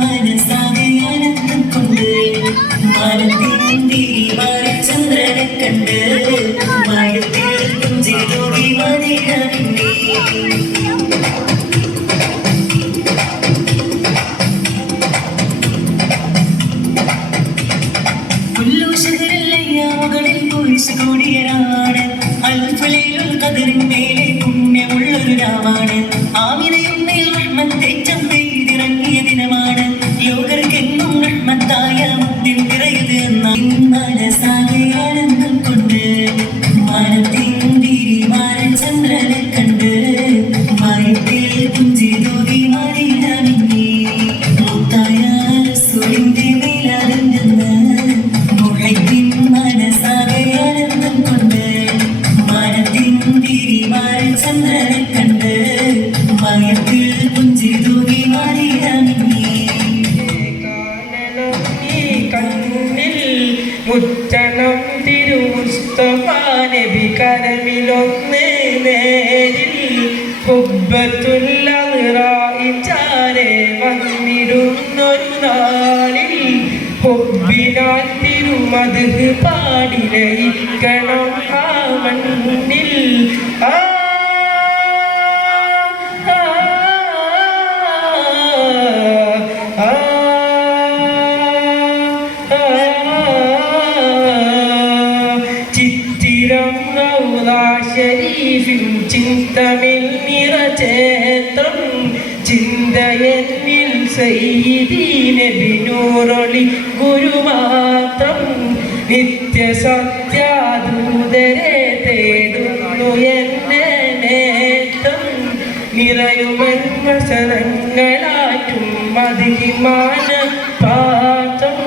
മനസ്സാകെ ആനന്ദം കൊണ്ട് മാനത്തിൻ്റെ ചന്ദ്രനെ കണ്ട് മഴത്തിൽ തുഞ്ചിതോടി മതിയാവില്ലേ ഉല്ലൂശകരില്ലയ്യാമുകളിൽ കുരിശുകൂടിയരാണ് അൽഫലയിൽ കതിരിൻ മേലെ പുണ്യമുള്ളൊരു രാമാണ് ആമിനയും മേൽ റഹ്മത്തേറ്റം പെയ്തിറങ്ങിയ ദിനമാണ് യോഗർക്കെന്നും റഹ്മത്തായ മുത്തിൻ തിറയത് എന്ന മനസ്സാകെ ആനന്ദം കൊണ്ട് മാനത്തിൻ്റെ ചന്ദ്രനെ കണ്ട് മയത്തിൽ പുഞ്ചിതോടി മറിയാമില്ലേ മുത്തായ റസൂലിന്റെ മേലാലെന്ന് മുഹൈബിൻ മനസ്സാകെ ആനന്ദം കൊണ്ട് മാനത്തിൻ്റെ ചന്ദ്രനെ കണ്ട് മയത്തിൽ പുഞ്ചിതോടി മറിയാമില്ലേ മുറ്റണം തിരുമുസ്തഫ നബി കരമിലൊന്ന് നേരിൽ ഹുബ്ബത്തുല്ലറായിച്ചാരെ വന്നിടുന്നൊരു നാളിൽ ഹുബ്ബിനാൽ തിരുമദ്ഹ് പാടി ലയിക്കണം ആ മണ്ണിൽ ശരീഫിൻ ചിന്തമിൽ നിറചേത്രം ചിന്തയെന്നിൽ സയ്യിദി നബി നൂറൊളി ഗുരുമാത്രം നിത്യസത്യാദൂതരെ തേടുന്നു എന്നെ നേത്രം നിറയുമൻ വസനങ്ങളാറ്റും മതിമാന പാത്രം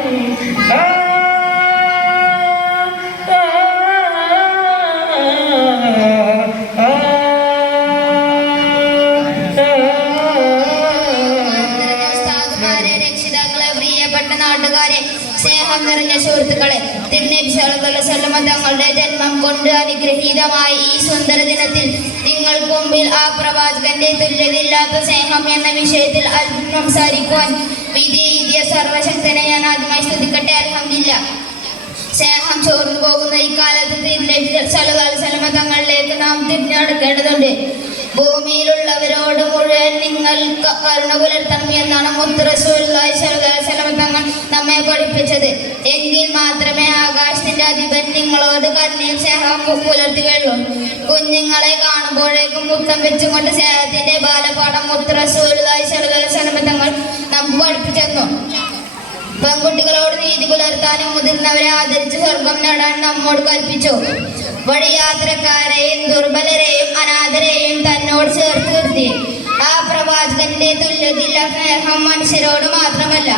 നാട്ടുകാരെ, സ്നേഹം നിറഞ്ഞ സുഹൃത്തുക്കളെ, തിരുനബി സല്ലല്ലാഹു അലൈഹി വസല്ലം തങ്ങളുടെ ജന്മം കൊണ്ട് അനുഗ്രഹീതമായ ഈ സുന്ദര ദിനത്തിൽ നിങ്ങൾക്ക് മുമ്പിൽ ആ പ്രവാചകന്റെ തുല്യതയില്ലാത്ത സ്നേഹം എന്ന വിഷയത്തിൽ അല്പം സംസാരിക്കുവാൻ വിധിയെഴുതിയ സർവശക്തനെ ഞാൻ ആദ്യമായി സ്തുതിക്കട്ടെ. അൽഹംദുലില്ലാഹ്. സ്നേഹം ചോർന്നു പോകുന്ന ഈ കാലത്ത് തിരുനബി സല്ലല്ലാഹു അലൈഹി വസല്ലം തങ്ങളിലേക്ക് നാം തിരിഞ്ഞടക്കേണ്ടതുണ്ട്. ഭൂമിയിലുള്ളവരോട് മുഴുവൻ നിങ്ങൾ കരുണ പുലർത്തണം എന്നാണ് മുത്ത് റസൂലുള്ളാഹി സ്വല്ലല്ലാഹു അലൈഹി വസല്ലം തങ്ങൾ നമ്മെ പഠിപ്പിച്ചത്. എങ്കിൽ മാത്രമേ ആകാശത്തിന്റെ അധിപൻ നിങ്ങളോട് കരുണയും സ്നേഹവും പുലർത്തുകയുള്ളൂ. കുഞ്ഞുങ്ങളെ കാണുമ്പോഴേക്കും മുത്തം വെച്ചുകൊണ്ട് സ്നേഹത്തിന്റെ ബാലപാഠം മുത്ത് റസൂലുള്ളാഹി സ്വല്ലല്ലാഹു അലൈഹി വസല്ലം തങ്ങൾ നമുക്ക് പഠിപ്പിച്ചു. പെൺകുട്ടികളോട് നീതി പുലർത്താനും മുതിർന്നവരെ ആദരിച്ച് സ്വർഗം നേടാൻ നമ്മോട് കൽപ്പിച്ചു. വഴിയാത്രക്കാരെയും ദുർബലരെയും അനാഥരെയും തന്നോട് ചേർത്ത് നിർത്തി. ആ പ്രവാചകന്റെ തുല്യതയില്ലാത്ത സ്നേഹം മനുഷ്യരോട് മാത്രമല്ല,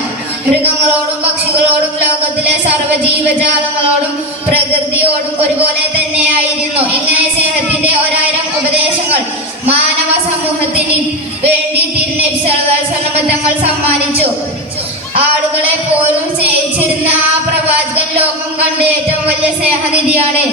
മൃഗങ്ങളോടും പക്ഷികളോടും ലോകത്തിലെ സർവ്വജീവജാലങ്ങളോടും പ്രകൃതിയോടും ഒരുപോലെ തന്നെയായിരുന്നു. ഇങ്ങനെ സ്നേഹത്തിന്റെ 1000 ഉപദേശങ്ങൾ മാനവ സമൂഹത്തിന് വേണ്ടി തിരുനബി സല്ലല്ലാഹു അലൈഹി വസല്ലം തങ്ങൾ സമ്മാനിച്ചു. ആളുകളെ പോലും സ്നേഹിച്ചിരുന്ന ആ പ്രവാചകൻ ലോകം കണ്ട ഏറ്റവും വലിയ സ്നേഹനിധിയാണ്.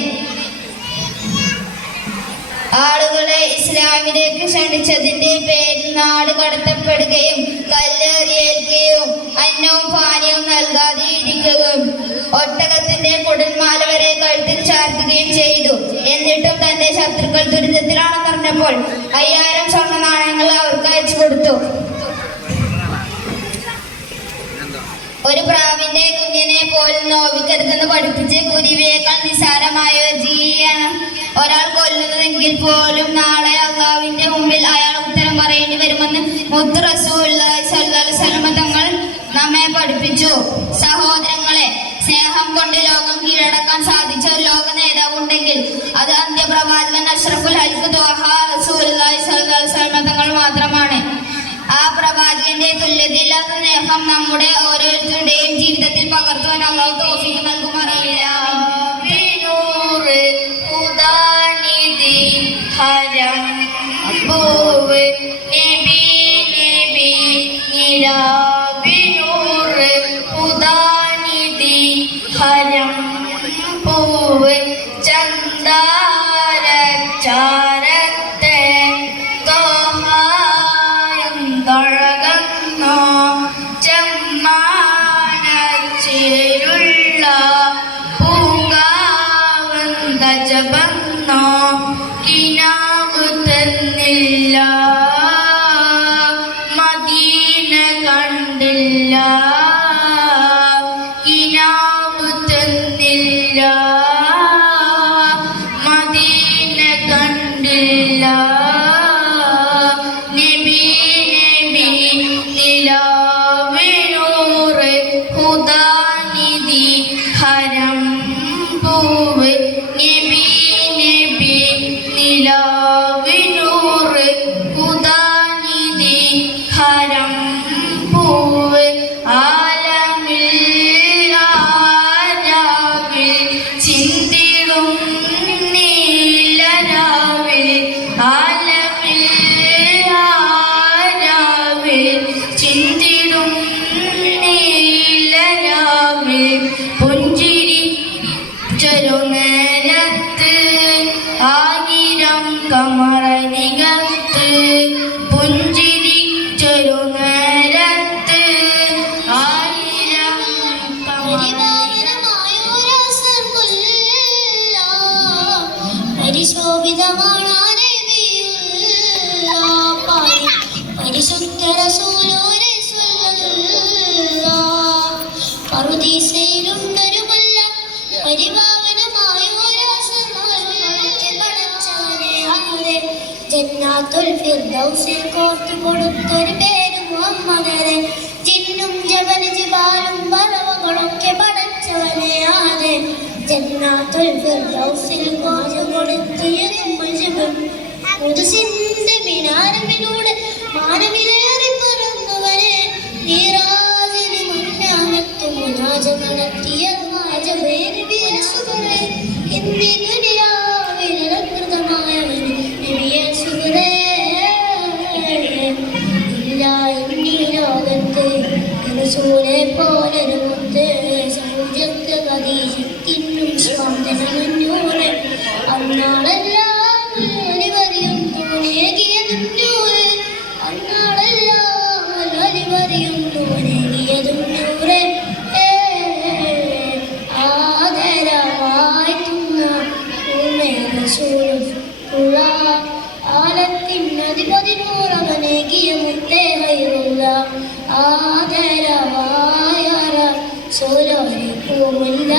ആളുകളെ ഇസ്ലാമിലേക്ക് ക്ഷണിച്ചതിന്റെ പേരിൽ നാട് കടത്തപ്പെടുകയും കല്ലേറിയേൽക്കുകയും അന്നവും പാനീയവും നൽകാതെ ഇരിക്കുകയും ഒട്ടകത്തിന്റെ കുടൽമാല വരെ കഴുത്തിൽ ചാർത്തുകയും ചെയ്തു. എന്നിട്ടും തന്റെ ശത്രുക്കൾ ദുരിതത്തിലാണെന്നറിഞ്ഞപ്പോൾ 5000 സ്വർണ്ണ നാണയങ്ങൾ അവർക്ക് അയച്ചു കൊടുത്തു. ഒരു പ്രാവിന്റെ കുഞ്ഞിനെ പോലും നോവിക്കരുതെന്ന് പഠിപ്പിച്ച് കുരുവിയേക്കാൾ നിസ്സാരമായ ഒരു ജീവിയാണ് ഒരാൾ കൊല്ലുന്നതെങ്കിൽ പോലും നാളെ അല്ലാഹുവിന്റെ മുമ്പിൽ അയാൾ ഉത്തരം പറയേണ്ടി വരുമെന്ന് മുത്ത് റസൂലുള്ളാഹി സ്വല്ലല്ലാഹു അലൈഹി വസല്ലം തങ്ങൾ നമ്മെ പഠിപ്പിച്ചു. സഹോദരങ്ങളെ, സ്നേഹം കൊണ്ട് ലോകം കീഴടക്കാൻ സാധിച്ച ഒരു ലോക നേതാവ് ഉണ്ടെങ്കിൽ അത് അന്ത്യപ്രവാചകൻ അഷ്റഫുൽ ഹൽഖ് ത്വാഹ റസൂലുള്ളാഹി സ്വല്ലല്ലാഹു അലൈഹി വസല്ലം തങ്ങൾ മാത്രമാണ്. ആ പ്രവാചകന്റെ തുല്യതയില്ലാത്ത സ്നേഹം നമ്മുടെ ഓരോരുത്തരുടെയും ജീവിതത്തിൽ പകർത്തുവാൻ അല്ലാഹു തൗഫീഖ് നൽകുമാറാകട്ടെ. ഹരം പൂവ് നബി നബി നിലാവിനൂറ് ഉദാനിധി ഹരം പൂവ് ചന്ദാരച്ചാരത്തെ തോഹായം തഴകുന്നു ഇനാമു തന്നില്ല, മദീന കണ്ടില്ല. നബി നബി നിലാവിനൂറ് ഹുദാനിധി ഹരം പൂവ്. നബി നബി നിലാവിനൂറ് ഹുദാനിധി ഹരം പൂവ്. ആലമിൽ ആരാവിൽ ചിന്തിടും നീലരാവിൽ. ആലമിൽ ആരാവിൽ ചിന്തിടും നീലരാവിൽ. പുഞ്ചിരി ചെറുനേരത്ത് ആയിരം കമറനികത്ത്. പുഞ്ചിരി ചെറുനേരത്ത് ആയിരം പരിശോഭിതമാണ് പരിശുദ്ധ റസൂലോരെ പറുദീസയിലുണ്ടൊരുമല്ല പരിപാവനമായ ജന്നാത്തുൽ ഫിർദൗസിൽ കോർത്തു കൊടുത്തൊരു പേര് മുഹമ്മദരെ. ജിന്നും ജബൽ ജിബാലും പറവകളൊക്കെ പടച്ചവനെ ആരെ. ജന്നാത്തുൽ ഫിർദൗസിൽ കോർത്തു കൊടുത്തിയതും ഖുദ്സിന്റെ മിനാരമിലൂടെ മാനവിലേറി പറന്നവനെ. നീറാജിന് മുന്നാമത്ത് മുനാജ നടത്തിയതുമായ ജബേരി സുഖരെ. എന്നീ ദുനിയാവിൽ അലങ്കൃതമായവന് നബിയെ സുഖരെ. ഇല്ല എന്നീ ലോകത്ത് റസൂലെ പോലൊരു മുത്ത്. സൗജത്ത് ഖദീജത്തിനും സ്വാന്തനമഞ്ഞൂറ്. അന്നാളെല്ലാം അലിവറിയും തോന്നിയതും നൂറ്. അന്നാളെല്ലാം അലിവറിയും തോന്നിയതും നൂറ്. ആദരവായിട്ടുള്ള ആലത്തിനധിപതിനൂറവനേകിയ മുത്തേ ഹൈറുള്ള. ആദരവായ സോലോരെ പൂമില്ല.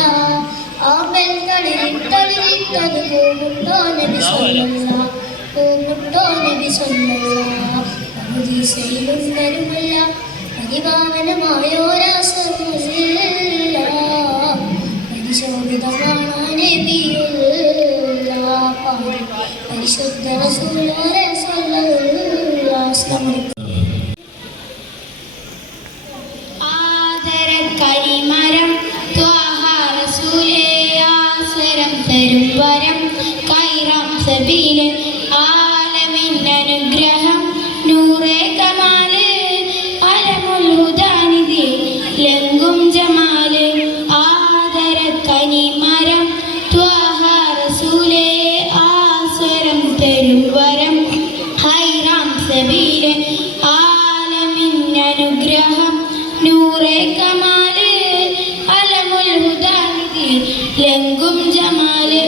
ആമ്പൽ തളിരിട്ടത് പൂമുട്ടോ നബി സല്ലല്ലാഹു. പൂമുട്ടോ നബി സല്ലല്ലാഹു. പറുദീസയിലുണ്ടരുമല്ല പരിപാവനമായോരാസമില്ല. പരിശോഭിതമാണ് നബിയുള്ള പരിശുദ്ധ റസൂലോരെ സല്ലല്ലാഹു. ആദരക്കരിമരം ത്വാഹ റസൂലേ ആസരം തരും വരം. കൈറാം സബീല് ആലമിൻ അനുഗ്രഹം നൂറേ കമാല്. അലമുൽ ഹുദാനിധി ലംഘും ജമാല്. ആദരക്കനിമരം ത്വാഹ റസൂലേ ആസരം തരും വരം. ഹൈറാം സബീല് ആലമിൻ അനുഗ്രഹം നൂറേ കമാല്. അലമുൽ ഹുദാനിധി ലംഘും ജമാല്.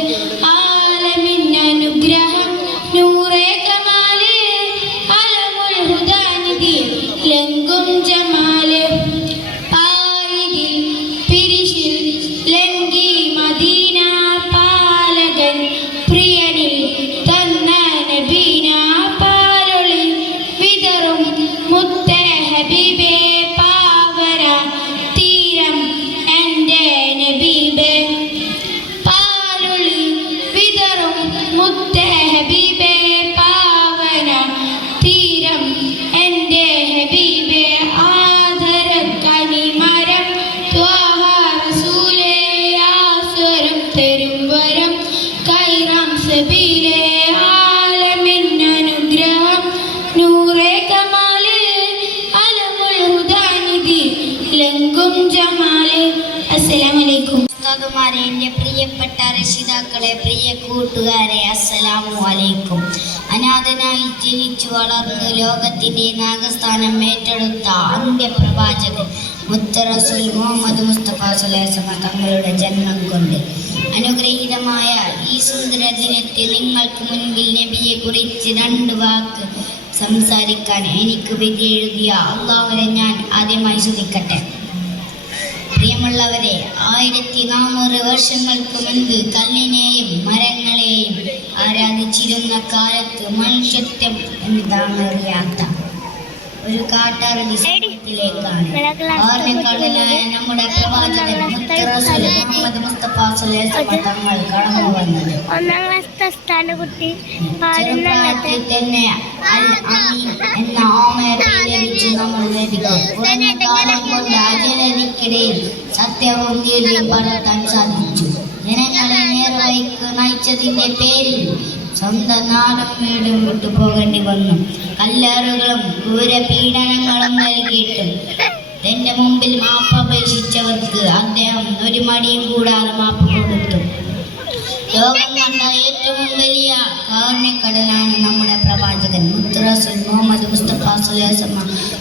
ആലമിൻ അനുഗ്രഹം നൂറേ കമാല്. അലമുൽ ഹുദാനിധി ലംഘും ജമാല്. പായിതിൽ പിരിശിൽ ലംഘി മദീന പാലകൻ പ്രിയനിൽ തന്ന നബീന. പാലൊളി വിതറും മുത്തേ ഹബീബേ പാവന തീരം എൻ്റെ നബീബേ. പാലൊളി വിതറും മുത്തേ ഹബീബേ പാവന തീരം എൻ്റെ ഹബീബേ. ആദരക്കനിമരം ത്വാഹ റസൂലേ ആസ്വരം തരും വരം. കൈറാം സബീലേ ആലമിൻ അനുഗ്രഹം നൂറേ കമാല്. അലമുൽ ഹുദാനിധി ലംഘും ജമാല്. അസ്സലാമു അലൈക്കും. ഉസ്താദുമാരെ, എൻ്റെ പ്രിയപ്പെട്ട രക്ഷിതാക്കളെ, പ്രിയ കൂട്ടുകാരെ, അസ്സലാമു അലൈക്കും. അനാഥനായി ജനിച്ചു വളർന്ന് ലോകത്തിൻ്റെ നാഗസ്ഥാനം ഏറ്റെടുത്ത അന്ത്യപ്രവാചകൻ മുത്ത് റസൂൽ മുഹമ്മദ് മുസ്തഫ സ്വല്ലല്ലാഹു അലൈഹി വസല്ലം തങ്ങളുടെ ജന്മം കൊണ്ട് അനുഗ്രഹീതമായ ഈ സുന്ദര ദിനത്തിൽ നിങ്ങൾക്ക് മുൻപിൽ നബിയെ കുറിച്ച് 2 വാക്ക് സംസാരിക്കാൻ എനിക്ക് വിധി എഴുതിയ അല്ലാഹുവിനെ ഞാൻ ആദ്യമായി സ്തുതിക്കട്ടെ. പ്രിയമുള്ളവരെ, 1400 വർഷങ്ങൾക്ക് മുൻപ് കല്ലിനെയും മരങ്ങളെയും ആരാധിച്ചിരുന്ന കാലത്ത് മനുഷ്യത്വം എന്താണെന്ന് അറിയാത്ത ഒരു കാട്ടറബി സമൂഹത്തിലേക്കാണ് ഓർമ്മക്കാരനായ നമ്മുടെ പ്രവാചകൻ മുഹമ്മദ് മുസ്തഫ തങ്ങൾ കടന്നു വന്നത്. ചെറുപ്രായത്തിൽ തന്നെ അൽ അമീൻ എന്ന ഓമനപ്പേര് ലഭിച്ച് നമ്മൾ ലഭിക്കും. കുറഞ്ഞ കാലം കൊണ്ട് അജനതയ്ക്കിടയിൽ സത്യവും നീതിയും പടർത്താൻ സാധിച്ചു. ജനങ്ങളെ നേർവഴിക്ക് നയിച്ചതിന്റെ പേരിൽ സ്വന്തം നാടും വീടും വിട്ടു പോകേണ്ടി വന്നു. കല്ലേറുകളും ക്രൂരപീഡനങ്ങളും നൽകിയിട്ടും തന്റെ മുമ്പിൽ മാപ്പപേക്ഷിച്ചവർക്ക് അദ്ദേഹം ഒരു മടിയും കൂടാതെ മാപ്പ് കൊടുത്തു. ലോകം കണ്ട ഏറ്റവും വലിയ കാരുണ്യക്കടലാണ് നമ്മുടെ പ്രവാചകൻ മുത്തുറസൂൽ മുഹമ്മദ് മുസ്തഫ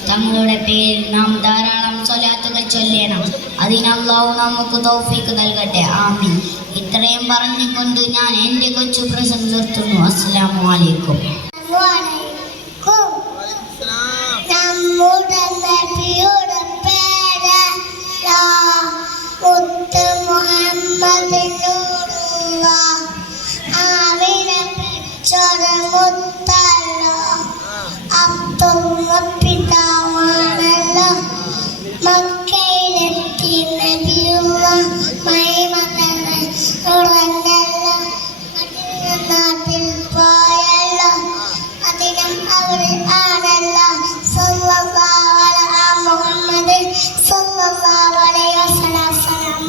തങ്ങളുടെ പേരിൽ നാം ധാരാളം സ്വലാത്തുകൾ ചൊല്ലണം. അതിന് അല്ലാഹു നമുക്ക് തൗഫീഖ് നൽകട്ടെ. ആമീൻ. ഇത്രയും പറഞ്ഞുകൊണ്ട് ഞാൻ എൻ്റെ കൊച്ചു പ്രസംഗം നിർത്തുന്നു. അസ്സലാമു അലൈക്കും. നമ്മുടെ നബിയുടെ പേര് മുത്ത് മുഹമ്മദ് നൂറുള്ള ആമിന പിടിച്ചോര മുത്തല്ലോ അബ്ദുള്ള പിതാവാണല്ലോ മക്കയിലെത്തി നബിയുള്ള മഹിമതന്നെ ഉറങ്ങല്ലോ നാട്ടിൽ പോയല്ലോ അതിനും അവിടെ ആണല്ലോ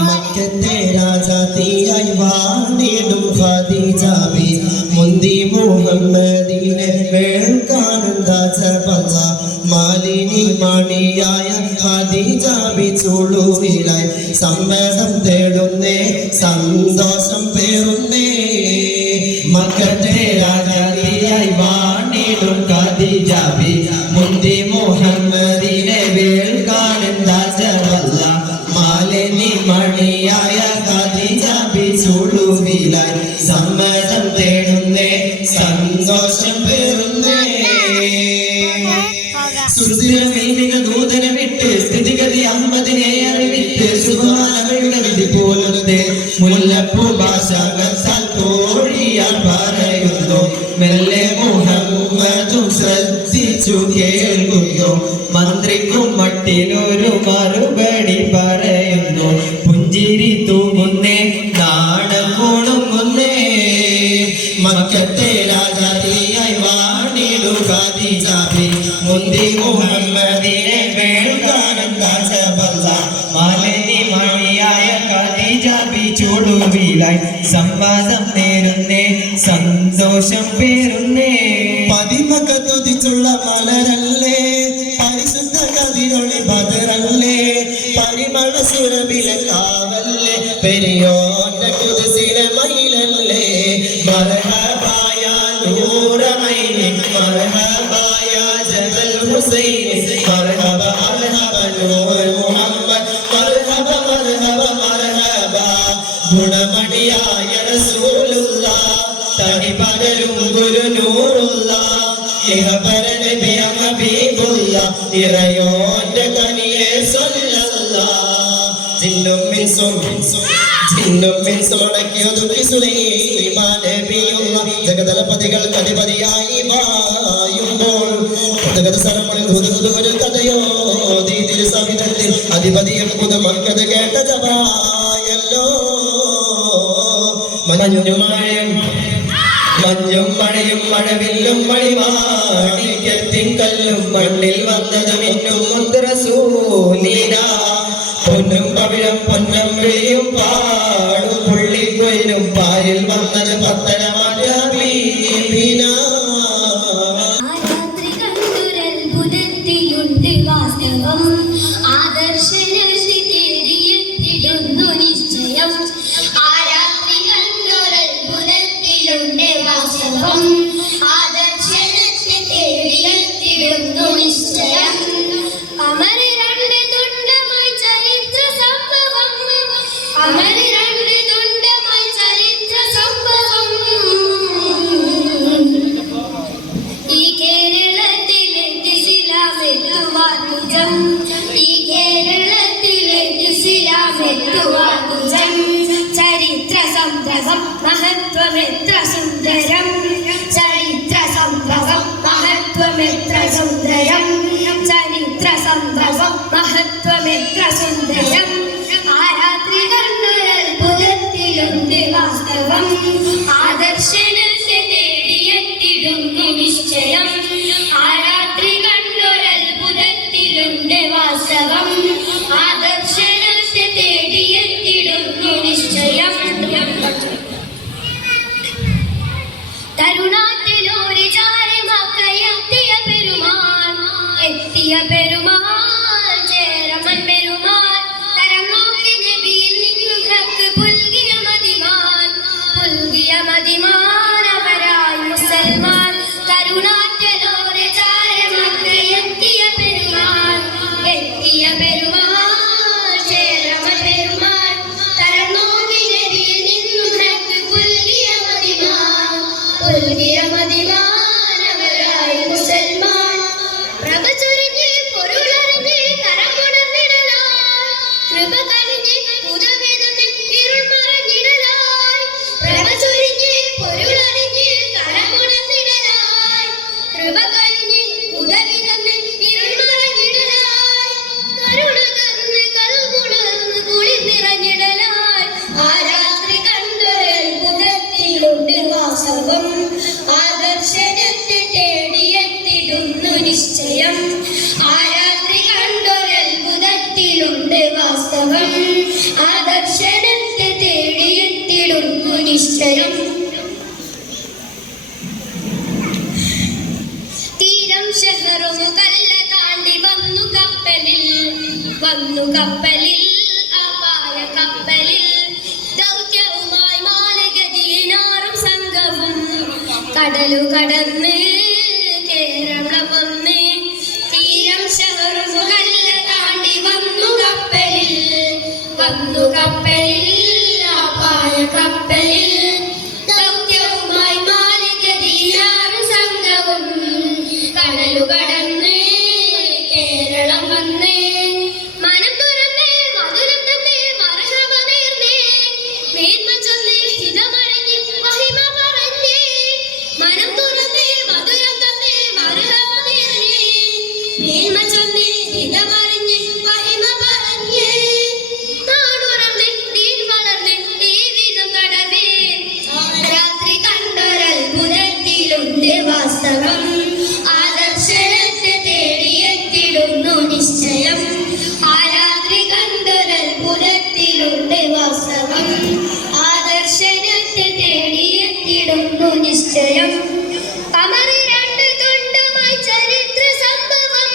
മക്കത്തെ രാജാത്തിയായി വാണിടും ഖദീജ ബി മുന്തി മുഹമ്മദിനെ വേൾക്കാനും ദാസപത മാലിനി മണിയായ ഖദീജ ബി ചുളുവിലായി സമ്മതം തേടുന്നേ സന്തോഷം പേറുന്നേ. മക്കത്തെ രാജാത്തിയായി വാണിടും ഖദീജ ബി മുന്തി മുഹമ്മദിനെ വേൾക്കാനും ദാസപത മാലിനി മണിയായ ഖദീജ ബി ചുളുവിലായി സമ്മതം തേടുന്നേ സന്തോഷം പേറുന്നേ. സുസ്ഥിരമൈനിക ദൂതനെ വിട്ട് സ്ഥിതിഗതി അഹമ്മദിനെ അറിവിട്ട് സുഖമാനവയുടെ വിധി പോലത്തെ മുല്ലപ്പൂ ഭാഷാകത്താൽ തോഴിയാൽ പറയുന്നു. മെല്ലെ മുഹമ്മദും ശ്രദ്ധിച്ചു കേൾക്കുന്നു. മന്ത്രിക്കും മട്ടിലൊരു മറുപടി പറയുന്നു. പുഞ്ചിരി തൂങ്ങുന്നേ നാണം കുണുങ്ങുന്നേ. മക്കത്തെ രാജാതിയായി വാണിടും ഖദീജ ബി മുന്തി മുഹമ്മദിനെ വേൾക്കാനും ദാസപത മാലിനി മണിയായ ഖദീജ ബി ചുടുവിലായി സമ്മതം നേരുന്നേ സന്തോഷം പേരുന്നേ. പതിമക തുതിച്ചുള്ള മലരല്ലേ പരിശുദ്ധ കതിരൊളി ബദറല്ലേ പരിമള സുരഭില കാവല്ലേ പെരിയോന്റെ കുതിസിലെ മയിലല്ലേ. മർഹബായ നൂറമൈനി മർഹബായ ജബൽ ഹുസൈൻ മർഹബ മർഹബ നൂർ മുഹമ്മദ് മർഹബ മർഹബ മർഹബ. ഗുണമണിയായ റസൂലുള്ള തടി പകരും ഗുരു നൂറുള്ള ഇഹപര നബി ഹബീബുള്ള ഇറയോന്റെ കനിയെ സ്വല്ലല്ലാഹ്. ജിന്നും മിൻസുമടക്കിയൊതുക്കി സുലൈമാൻ നബിയുള്ള ജഗതലപതികൾക്ക് അധിപതിയായി വായുമ്പോൾ സരമണിൽ ഒരു കഥയോ ദീതിരു സവിധത്തിൽ അധിപതിയും പുതുമക്കഥ കേട്ട ജവായല്ലോ. മഞ്ഞും മഴയും മഴവില്ലും മണിമാണിക്യത്തിൻ കല്ലും മണ്ണിൽ വന്നത് മിന്നും മുദ്രസൂലീന. പൊന്നും പവിഴം പൊന്നം വിളിയും പാടും പുള്ളിക്കൊയിലും പാരിൽ വന്നത് പത്തനമാറ്റ ബീബീന. അമര രണ്ട് തുണ്ടമായി ചരിത്ര സംഭവം സംഭവം മഹത്വമെത്ര സുന്ദരം ചരിത്ര സംഭവം മഹത്വമെത്ര സുന്ദരം ചരിത്ര സംഭവം മഹത്വമെത്ര സുന്ദരം ആ രാത്രി കണ്ടൊരത്ഭുതത്തിലുണ്ട് വാസ്തവം ആദർശനത്തെ തേടിയെത്തിടുന്നു നിശ്ചയം ആ രാത്രി കണ്ടൊരത്ഭുതത്തിലുണ്ട് വാസ്തവം ആദർശനത്തെ തേടിയെത്തിടുന്നു നിശ്ചയം തരുണാത്തിലൊരു ചാരമക്കയെത്തിയ പെരുമാൾ ചേരമൻ പെരുമാൾ തരം നോക്കി നബിയിൽ നിന്നും ഹക്ക് പുൽകിയ മതിമാൻ അവരായി മുസൽമാൻ തരുണാത്തിലൊരു ചാരമക്കയെത്തിയ പെരുമാൾ ചേരമൻ പെരുമാൾ തരം നോക്കി നബിയിൽ നിന്നും ഹക്ക് പുൽകിയ മതിമാനവരായി മുസൽമാൻ പ്രഭ ചൊരിഞ്ഞ് പൊരുളറിഞ്ഞ് കരമുടന്നിടലായി കൃപ കനിഞ്ഞ് ഉദവിതന്ന് ഇരുൾ മറഞ്ഞിടലായി പ്രഭ ചൊരിഞ്ഞ് പൊരുളറിഞ്ഞ് കരമുടന്നിടലായി കൃപ കനിഞ്ഞ് ഉദവിതന്ന് ഇരുൾ മറഞ്ഞിടലായി കരുണ കന്ന് കൽകുണർന്ന് കുളി നിറഞ്ഞിടലായി ആ രാത്രി കണ്ടൊരത്ഭുതത്തിലുണ്ട് വാസ്തവം ആദർശനത്തെ തേടിയെത്തിടുന്നു നിശ്ചയം ആ രാത്രി കണ്ടൊരത്ഭുതത്തിലുണ്ട് വാസ്തവം ആദർശനത്തെ തേടിയെത്തിടുന്നു നിശ്ചയം തീരം ഷഹറും കല്ല താണ്ടി വന്നു കപ്പലിൽ അപായ കപ്പലിൽ ദൗത്യവുമായി മാലഗതിയിനാറും സംഘവും കടലു കടന്ന് കേരളം വന്ന് തീരം ഷഹറും കല്ല താണ്ടി വന്നു കപ്പലിൽ അപായ കപ്പലിൽ ദൗത്യവുമായി മാലഗതിയിനാറും സംഘവും കടലു കടന്ന് കേരളം വന്ന് മനം തുറന്ന് മധുരം തന്ന് മർഹബ നേർന്ന് മേന്മ ചൊല്ല് ഹിതമറിഞ്ഞ് മഹിമ പറഞ്ഞ് മനം തുറന്ന് മധുരം തന്ന് മർഹബ നേർന്ന് മേന്മ ചൊല്ല് ഹിതമറിഞ്ഞ് മഹിമ പറഞ്ഞ് നാടുറന്ന് നീർ വളർന്ന് ഈ വിധം കടവേ രാത്രി കണ്ടൊരത്ഭുതത്തിലുണ്ട് വാസ്തവം ആദർശനത്തെ തേടിയെത്തിടുന്നു നിശ്ചയം ആ രാത്രി കണ്ടൊരത്ഭുതത്തിലുണ്ട് വാസ്തവം ആദർശനത്തെ തേടിയെത്തിടുന്നു നിശ്ചയം കമറി രണ്ട് തുണ്ടമായി ചരിത്ര സംഭവം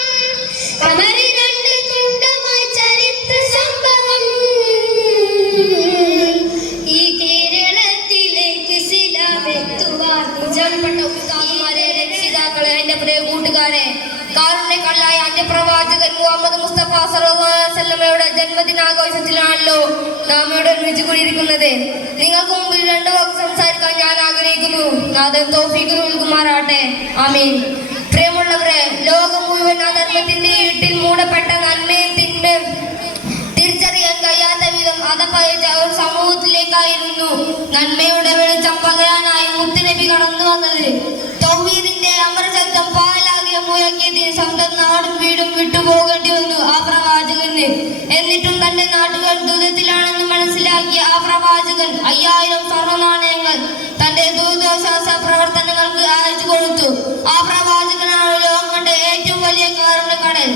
ഈ കേരളത്തിലേക്ക് ഇസ്ലാമെത്തുവാൻ നിജപ്പെട്ട ഉസ്താദുമാരെ രക്ഷിതാക്കളെ എന്റെ പ്രിയ കൂട്ടുകാരെ കാരുണ്യക്കള്ളായ അന്ത്യപ്രവാചകൻ മുഹമ്മദ് മുസ്തഫ സല്ലല്ലാഹു അലൈഹി വസല്ലമയുടെ ജന്മദിനാഘോഷത്തിലാണല്ലോ നാം ഇവിടെ ഒരുമിച്ച് കൂടിയിരിക്കുന്നത്. നിങ്ങൾക്ക് മുമ്പിൽ 2 വാക്ക് സംസാരിക്കാൻ ഞാൻ ആഗ്രഹിക്കുന്നു. നാഥൻ തൗഫീഖ് നൽകുമാറാട്ടെ. ആമീൻ. പ്രിയമുള്ളവരെ, ലോകം മുഴുവൻ അധർമ്മത്തിന്റെ ഇരുട്ടിൽ മൂടപ്പെട്ട നന്മയും തിന്മയും തിരിച്ചറിയാൻ കഴിയാത്ത വിധം അതപ്പയച്ച ഒരു സമൂഹത്തിലേക്കായിരുന്നു നന്മയുടെ വെളിച്ചം പകരാനായി മുത്തുനബി കടന്നു വന്നത്. തൗഹീദിന്റെ അമരശബ്ദം പാലാകിയ മുഴക്കിയതിന് സ്വന്തം നാടും വീടും വിട്ടുപോകേണ്ടി വന്നു ആ പ്രവാചകന്. എന്നിട്ടും തന്റെ നാട്ടുകൾ ദുരിതത്തിലാണെന്ന് മനസ്സിലാക്കിയ ആ പ്രവാചകൻ 5000 സ്വർണ്ണനാണയങ്ങൾ തന്റെ ദുരിതാശ്വാസ പ്രവർത്തനങ്ങൾക്ക് അയച്ചു കൊടുത്തു. ആ പ്രവാചകനാണ് ലോകം കണ്ട ഏറ്റവും വലിയ കാരുണ്യക്കടൽ.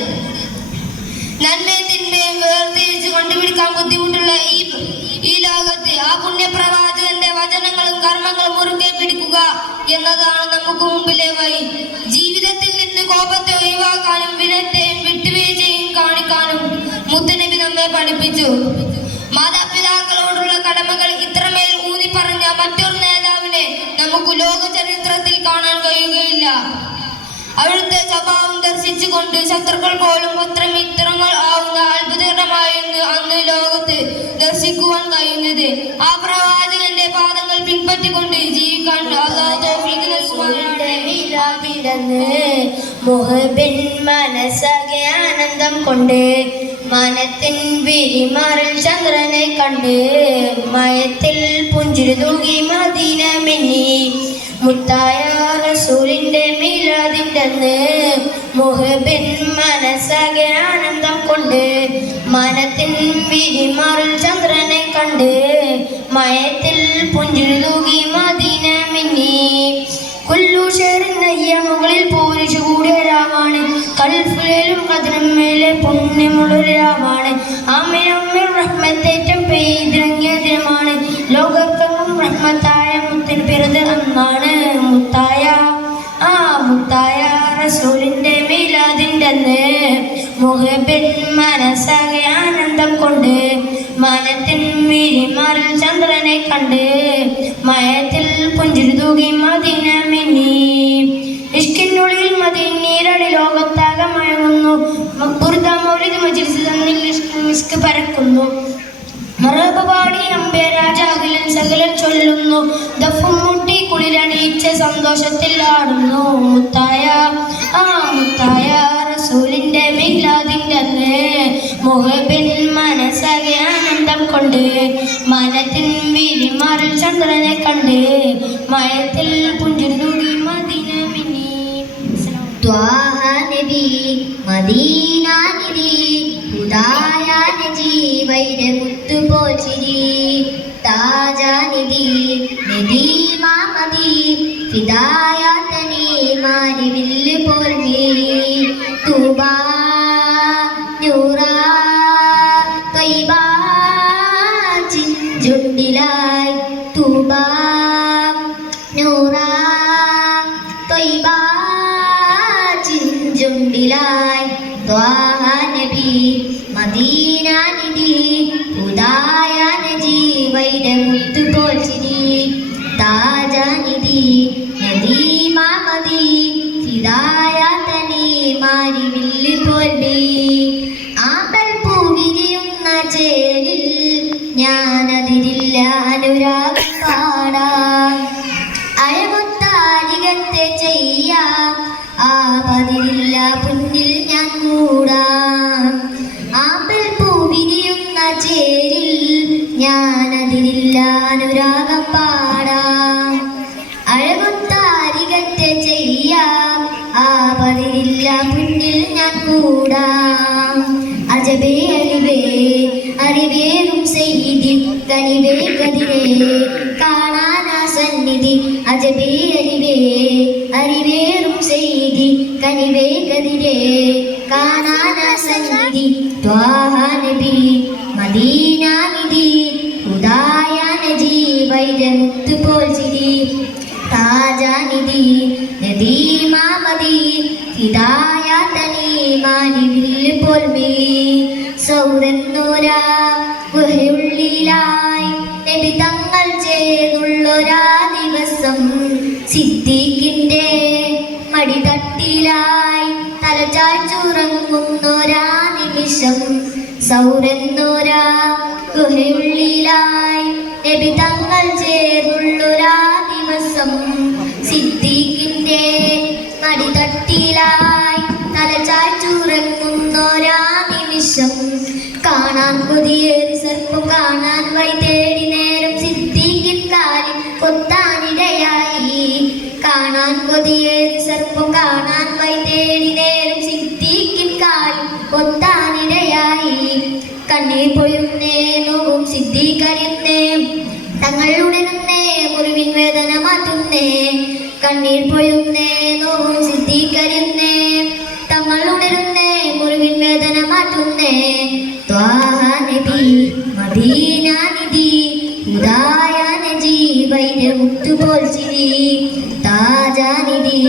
നന്മയും തിന്മയും വേർതിരിച്ച് കണ്ടുപിടിക്കാൻ ബുദ്ധിമുട്ടുള്ള ഈ ലോകത്ത് ആ പുണ്യപ്രവാചകന്റെ വചനങ്ങളും കർമ്മങ്ങളും മുറുകെ പിടിക്കുക എന്നതാണ് നമുക്ക് മുമ്പിലെ വഴി. ജീവിതത്തിൽ നിന്ന് കോപത്തെ ഒഴിവാക്കാനും വിനയത്തെയും വിട്ടുവീഴ്ചയും കാണിക്കാനും മുത്തുനബി നമ്മെ പഠിപ്പിച്ചു. മാതാപിതാക്കളോടുള്ള കടമകൾ ഇത്രമേൽ ഊന്നി പറഞ്ഞ മറ്റൊരു നേതാവിനെ നമുക്ക് ലോക ചരിത്രത്തിൽ കാണാൻ കഴിയുകയില്ല. അവിടുത്തെ സ്വഭാവം ദർശിച്ചുകൊണ്ട് ശത്രുക്കൾ പോലും മിത്രങ്ങൾ ആവുന്ന അത്ഭുതകരമായിരുന്നു അന്ന് ലോകത്ത് ദർശിക്കുവാൻ കഴിയുന്നത്. ആ പ്രവാചകന്റെ പാദങ്ങൾ പിൻപറ്റിക്കൊണ്ട് ജീവിക്കാൻ മുഹബിൻ മനസ്സകെ ആനന്ദം കൊണ്ട് മനത്തിൻ വിരിമാറിൽ ചന്ദ്രനെ കണ്ട് മയത്തിൽ പുഞ്ചിരി തൂകി മദീന മിന്നി മുത്തായ റസൂലിന്റെ മീലാദിന്റെ അന്ന് മുഹബിൻ മനസ്സാകെ ആനന്ദം കൊണ്ട് മനത്തിൻ വിരിമാറിൽ ചന്ദ്രനെ കണ്ട് മയത്തിൽ പുഞ്ചിരി തൂകി മദീന മിന്നി കൊല്ലു ഷെറിനയ്യ മുകളിൽ പോരിച്ചു കൂടിയ രാമാണ് കൽഫിലും കതിരമ്മയിലെ പുണ്യമുള്ളൊരു രാമാണ് ആമിനമ്മിൽ റഹ്മത്തേറ്റം പെയ്തിറങ്ങിയ ദിനമാണ് ലോകർക്കും റഹ്മത്തായ മുത്തിന് പിറത് അന്നാണ് മുത്തായ റസൂലിന്റെ മീലാദിന്റെ അന്ന് മുഹബിൻ മനസ്സാകെ ആനന്ദം കൊണ്ട് മനത്തിൻ വിരിമാറിൽ ചന്ദ്രനെ കണ്ട് മയത്തിൽ പുഞ്ചിരി തൂകി മദീന മിന്നി ഇഷ്കിനുള്ളിൽ മദീനീരടി ലോകത്താകെ മയങ്ങുന്നു ബുർദ മൗലിദ് മജ്ലിസ് തന്നിൽ മിസ്ക് പരക്കുന്നു മറബ് പാടി അമ്പേ രാജാകിലൻ സകലൻ ചൊല്ലുന്നു ദഫും മുട്ടി കുളിരണിയിച്ച സന്തോഷത്തിൽ ആടുന്നു മുത്തായ റസൂലിന്റെ മീലാദിന്റെ അന്ന് മുഹബിൻ മനസ്സാകെ ആനന്ദം കൊണ്ട് മനത്തിൻ വിരിമാറിൽ ചന്ദ്രനെ കണ്ട് മയത്തിൽ പുഞ്ചിരി തൂകി മദീന മിന്നി ത്വാഹ നബി മദീന നിധി ഹുദായ നജി വൈരമുത്തു പോച്ചിരി താജാനിധി നബി മാമദി ഫിദായതനി മാരിവില്ല് പോൽവി തൂബാ നൂറാ ത്വയ്ബാ ചിഞ്ചുണ്ടിലായി തൂബാ നൂറാ ത്വയ്ബാ ചിഞ്ചുണ്ടിലായി ത്വാഹ നബി മദീന നിധി ഹുദായ നജി വൈരമുത്തു പോൽച്ചിരി താജാനിധി നബി മാമദി ഫിദായതനി മാരിവില്ല് പോൽവി ആമ്പൽ പൂവിരിയുന്ന ചേരിൽ ഞാനതിരില്ല അനുരാഗം പാടാം അഴകൊത്താലികത്തെ ചെയ്യാം ആ പതിരില്ല പുന്നിൽ ഞാൻ കൂടാം ആമ്പൽ പൂവിരിയുന്ന ചേരിൽ ഞാനതിരില്ല അനുരാഗം പാടാം അഴകൊത്താലികത്തെ ചെയ്യാം ആ പതിരില്ല പുന്നിൽ ഞാൻ കൂടാം അജബേ അരിവേ അറിവേറും സെയ്തി കനിവേ കതിരേ കാണാനാ സന്നിധി അജബേ അരിവേ അറിവേറും സെയ്തി കനിവേ കതിരേ കാണാനാ സന്നിധി ത്വാഹ നബി മദീന നിധി ഹുദായ നജി വൈരമുത്തു പോൽച്ചിരി താജാനിധി നബി മാമദി ഫിദായതനി മാരിവില്ല് പോൽവി സൗരന്നോരാ ഗുഹയുള്ളിലായി നബി തങ്ങൾ ചേർന്നുള്ളൊരാ ദിവസം സിദ്ദീഖിന്റെ മടിതട്ടിലായി തലചായ്ച്ചുറങ്ങുന്നൊരാ നിമിഷം സൗരന്നോരാ ഗുഹയുള്ളിലായി നബി തങ്ങൾ ചേർന്നുള്ളൊരാ ദിവസം സിദ്ദീഖിന്റെ മടിതട്ടിലായി തലചായ്ച്ചുറങ്ങുന്നൊരാ നിമിഷം കാണാൻ കൊതിയേറി സർപ്പം കാണാൻ വഴി തേടി നേരം സിദ്ദീഖിൻ കാലിൽ കൊത്താനിടയായി കാണാൻ കൊതിയേറി സർപ്പം കാണാൻ വഴി തേടി നേരം സിദ്ദീഖിൻ കാലിൽ കൊത്താനിടയായി കണ്ണീർ പൊഴുന്നേ നോവും സിദ്ദീഖറിയുന്നേ തങ്ങൾ ഉടനുന്നേ മുറിവിൻ വേദന മാറ്റുന്നേ കണ്ണീർ പൊഴുന്നേ നോവും സിദ്ദീഖറിയുന്നേ തങ്ങൾ ഉടരുന്നേ മുറിവിൻ വേദന മാറ്റുന്നേ ത്വാഹ നബി മദീന നിധി ഹുദായ നജി വൈരമുത്തു പോൽച്ചിരി താജാനിധി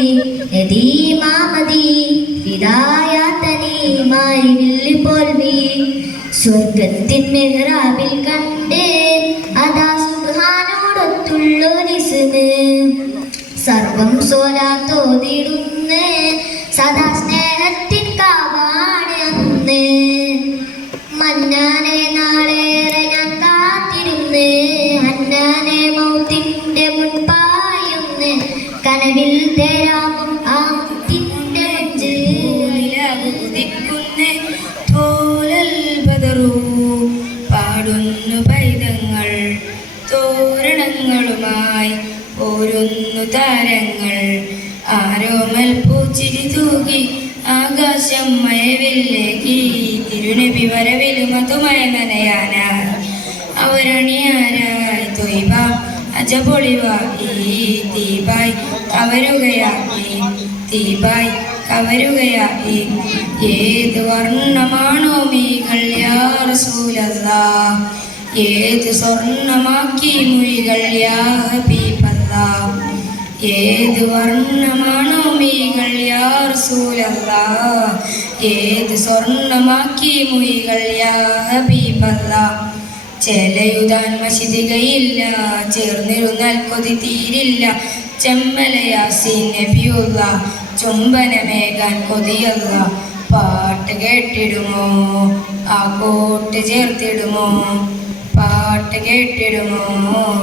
നബി മാമദി ഫിദായതനി മാരിവില്ല് പോൽവി സ്വർഗത്തിൻ മെഹ്റാബിൽ കണ്ടേ അതാ സുബ്ഹാനോടൊത്തുള്ളൊരിസ്മ് സർവം സ്വലാത്തോതിടുന്നേ സദാ സ്നേഹത്തിൻ കാവാണ് അന്ന് മന്നാനെ നാളേറെ ഞാൻ കാത്തിരുന്ന് അന്നാനെ മൗത്തിന്റെ മുൻപായുന്ന് കനവിൽ തരാമും ആ മുത്തിന്റെ തോലൽ ആരോമൽ പൂച്ചിരി തൂകി ആകാശം മയവില്ലേകി തിരുനബി വരവിലും അതുമയ നനയാനായി അവരണിയാരായി തൊയ്ബ അജപൊളിവായി തീബായി കവരുകയായി ഏത് വർണ്ണമാണോ മീകൾ യാ റസൂലല്ലാ ഏത് സ്വർണ്ണമാക്കി മൊഴികൾ യാ ഹബീബല്ലാ ഏത് വർണ്ണമാണോ മീകൾ യാ റസൂലല്ലാ ഏത് സ്വർണ്ണമാക്കി മൊഴികൾ യാ ഹബീബല്ലാ ചെലയുതാൻ മഷിതികയില്ല ചേർന്നിരുന്നാൽ കൊതി തീരില്ല ചെമ്മലയാസീൻ നബിയുള്ള ചുംബനമേകാൻ കൊതിയല്ല പാട്ട് കേട്ടിടുമോ ആ കൂട്ട് ചേർത്തിടുമോ പാട്ട് കേട്ടിടുമോ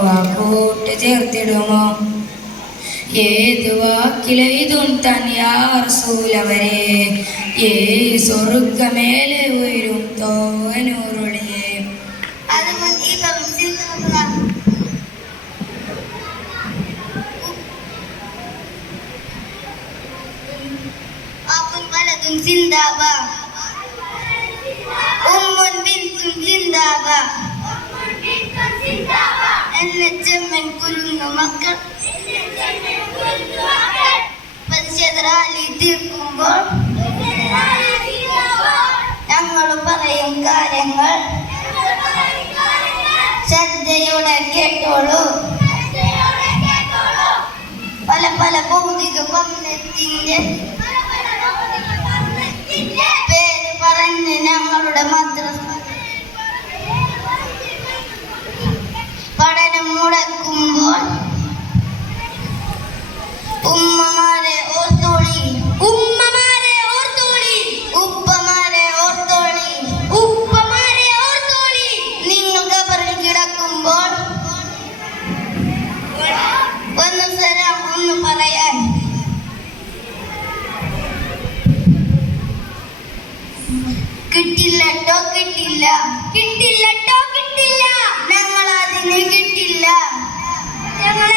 ആ കൂട്ട് ചേർത്തിടുമോ ഏത് വാക്കിലെയ്തും താൻ യാ റസൂലവരെ ഏ സ്വർഗമേലെ ഉയരും തോവനൂറുളിയെ സിന്ദാബാ ഉമ്മുൻ ബിൻതും സിന്ദാബാ എന്നെ ചെമ്മൻ കുലുങ്ങു മക്കൾ പ്രതിഷേധറാലി തീർക്കുമ്പോൾ ഞങ്ങൾ പറയും കാര്യങ്ങൾ ശ്രദ്ധയോടെ കേട്ടോളൂ പല പല ഭൗതിക പന്നത്തിന്റെ പേര് പറഞ്ഞ് ഞങ്ങളുടെ മദ്രസ പഠനം മുടക്കുമ്പോൾ ഉമ്മമാരെ ഓർത്തോളി ഉപ്പമാരെ ഓർത്തോളി നിങ്ങൾ കബറിൽ കിടക്കുമ്പോൾ ഒന്ന് സലാം ഒന്ന് പറയാൻ കിട്ടില്ലട്ടോ കിട്ടില്ല ഞങ്ങളതിന് കിട്ടില്ല ഞങ്ങൾ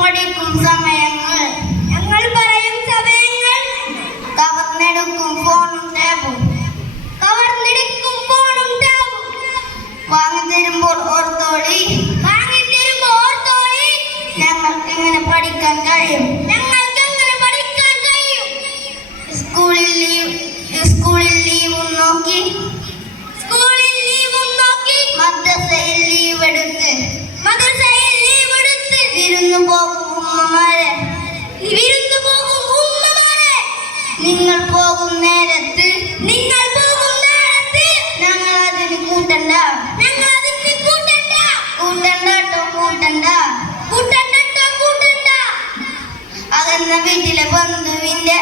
പഠിക്കും സമയങ്ങൾ ഞങ്ങൾ പറയും സമയങ്ങൾ കവർന്നെടുക്കും ഫോണും ടാബും വാങ്ങിത്തരുമ്പോൾ ഓർത്തോളി ഞങ്ങൾക്ക് എങ്ങനെ പഠിക്കാൻ കഴിയും സ്കൂളിൽ ലീവും നോക്കി മദ്രസയിൽ ലീവ് എടുത്ത് വിരുന്നു പോകും ഉമ്മമാരെ നിങ്ങൾ പോകും നേരത്ത് ഞങ്ങൾ അതിന് കൂട്ടണ്ട അകന്ന വീട്ടിലെ ബന്ധുവിന്റെ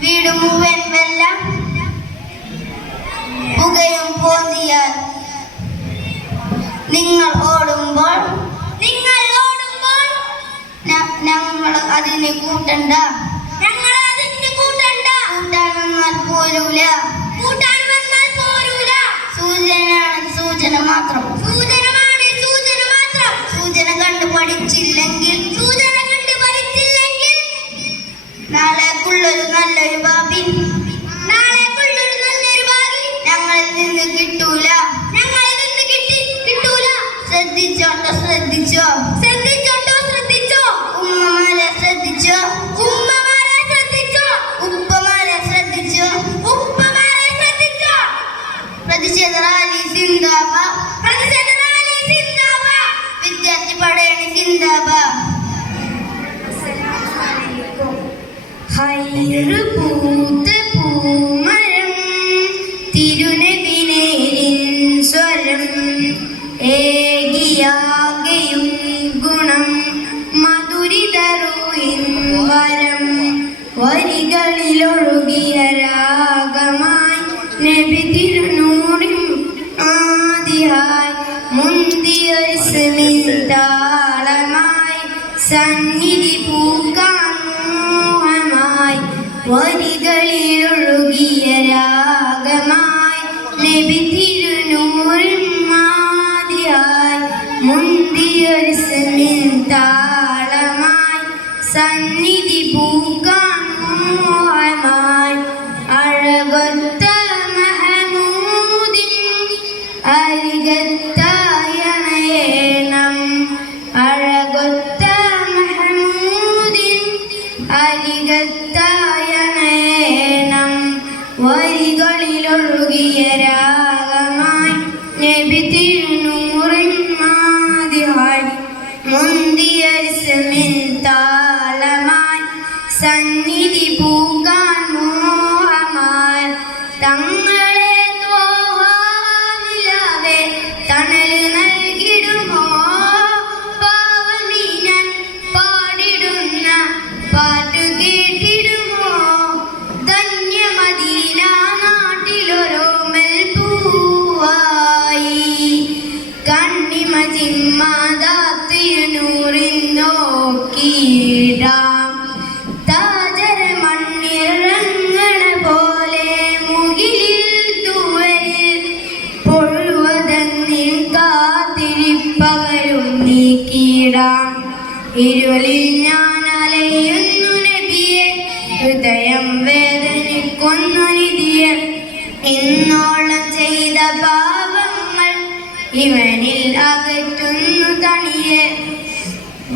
വീട് മുഴുവൻ വെള്ളം പുകയും പോന്നിയാൽ നിങ്ങൾ ഓടുമ്പോൾ ഞങ്ങൾ അതിനെ കൂട്ടണ്ട കൂട്ടാൻ വന്നാൽ പോരൂല സൂചന മാത്രം സൂചന കണ്ടു പഠിച്ചില്ലെങ്കിൽ നാളേക്കുള്ളൊരു നല്ലൊരു ഭാവി ഞങ്ങളിൽ നിന്ന് കിട്ടൂല ശ്രദ്ധിച്ചോ ഉമ്മമാരെ ശ്രദ്ധിച്ചോ ഉപ്പമാരെ ശ്രദ്ധിച്ചോ പ്രതിഷേധറാലി സിന്ദാബാദ് വിദ്യാർത്ഥി പടയണി സിന്ദാബാദ് ഹൈറ് വഴികളിലൊഴുകിയ രാഗമായി നബി തിരുനൂറിൻ മാതിഹായി മുന്തിയ താളമായി സന്നിധി പൂകാൻ മോഹമായി തങ്ങളെ ത്വാഹാനിലാവെ തണൽ നൽകിടുമോ പാവമീനൻ പാടിടുന്ന പാട്ടു കേട്ടിടുമോ ധന്യമദീന നാട്ടിലൊരോമൽ പൂവായി കണ്ണിമ ചിമ്മാതാത്തിനൂറിൻ നോക്കിയിടാം താജര മണ്ണിറങ്ങണ പോലെ മുകിലിൽ തൂവലിൽ പൊഴുവതന്നിൻ കാത്തിരിപ്പകലും നീക്കിയിടാം ഇരുളിൽ ഞാൻ അലയുന്നു നബിയെ ഹൃദയം വേദനിക്കുന്നു നിധിയെ ഇന്നോളം ചെയ്ത പാപങ്ങൾ ഇവനിൽ അകറ്റുന്നു തണിയെ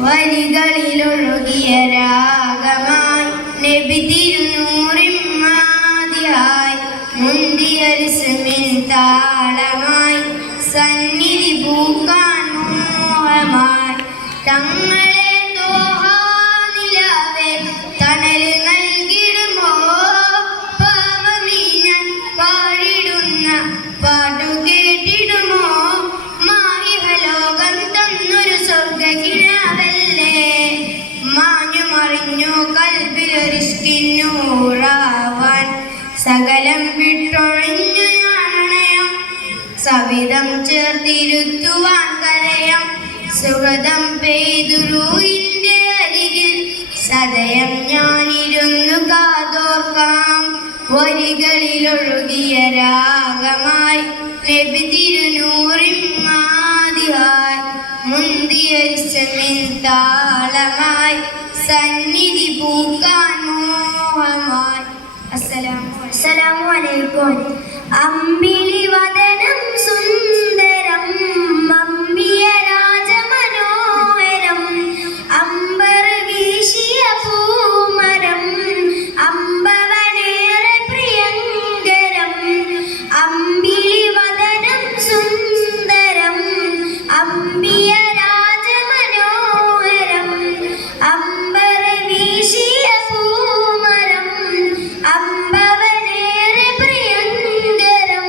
വരികളിലൊഴുകിയ രാഗമായി നബി തിരുനൂറിൻ മാതിയായി മുന്തിയരിസമിൻ താളമായി സന്നിധി പൂക്കാൻ മോഹമായി തങ്ങളെ ദോഹാനിലാവെ തണൽ നൽകിടുമോ പാവമീനൻ പാടിടുന്ന പാട്ടു കേട്ടിടുമോ മായിഹലോകം തന്നൊരു സ്വർഗകിനാവല്ലേ മാഞ്ഞു മറിഞ്ഞു കൽബിലൊരിഷ്കിന്നൂറാവാൻ സകലം വിട്ടൊഴിഞ്ഞു ഞാനണയം സവിധം ചേർത്തിരുത്തുവാൻ കരയം സുഗതം പെയ്തുരുവിൻ്റെ അരികിൽ സദയം ഞാനിരുന്നു കാതോർക്കാം വരികളിലൊഴുകിയ രാഗമായി നബി തിരുനൂറിൻ മാതിഹായി മുന്തിയരിസമിൻ താളമായി സന്നിധി പൂക്കാൻ മോഹമായി. അസ്സലാമു അലൈക്കും. അമ്പിളി വദനം സുന്ദരം അമ്പിയ രാജമനോഹരം അമ്പർ വീശിയ പൂമരം അമ്പവനേറെ പ്രിയങ്കരം അമ്പിളി വദനം സുന്ദരം അമ്പിയ രാജമനോഹരം അമ്പർ വീശിയ പൂമരം അമ്പവനേറെ പ്രിയങ്കരം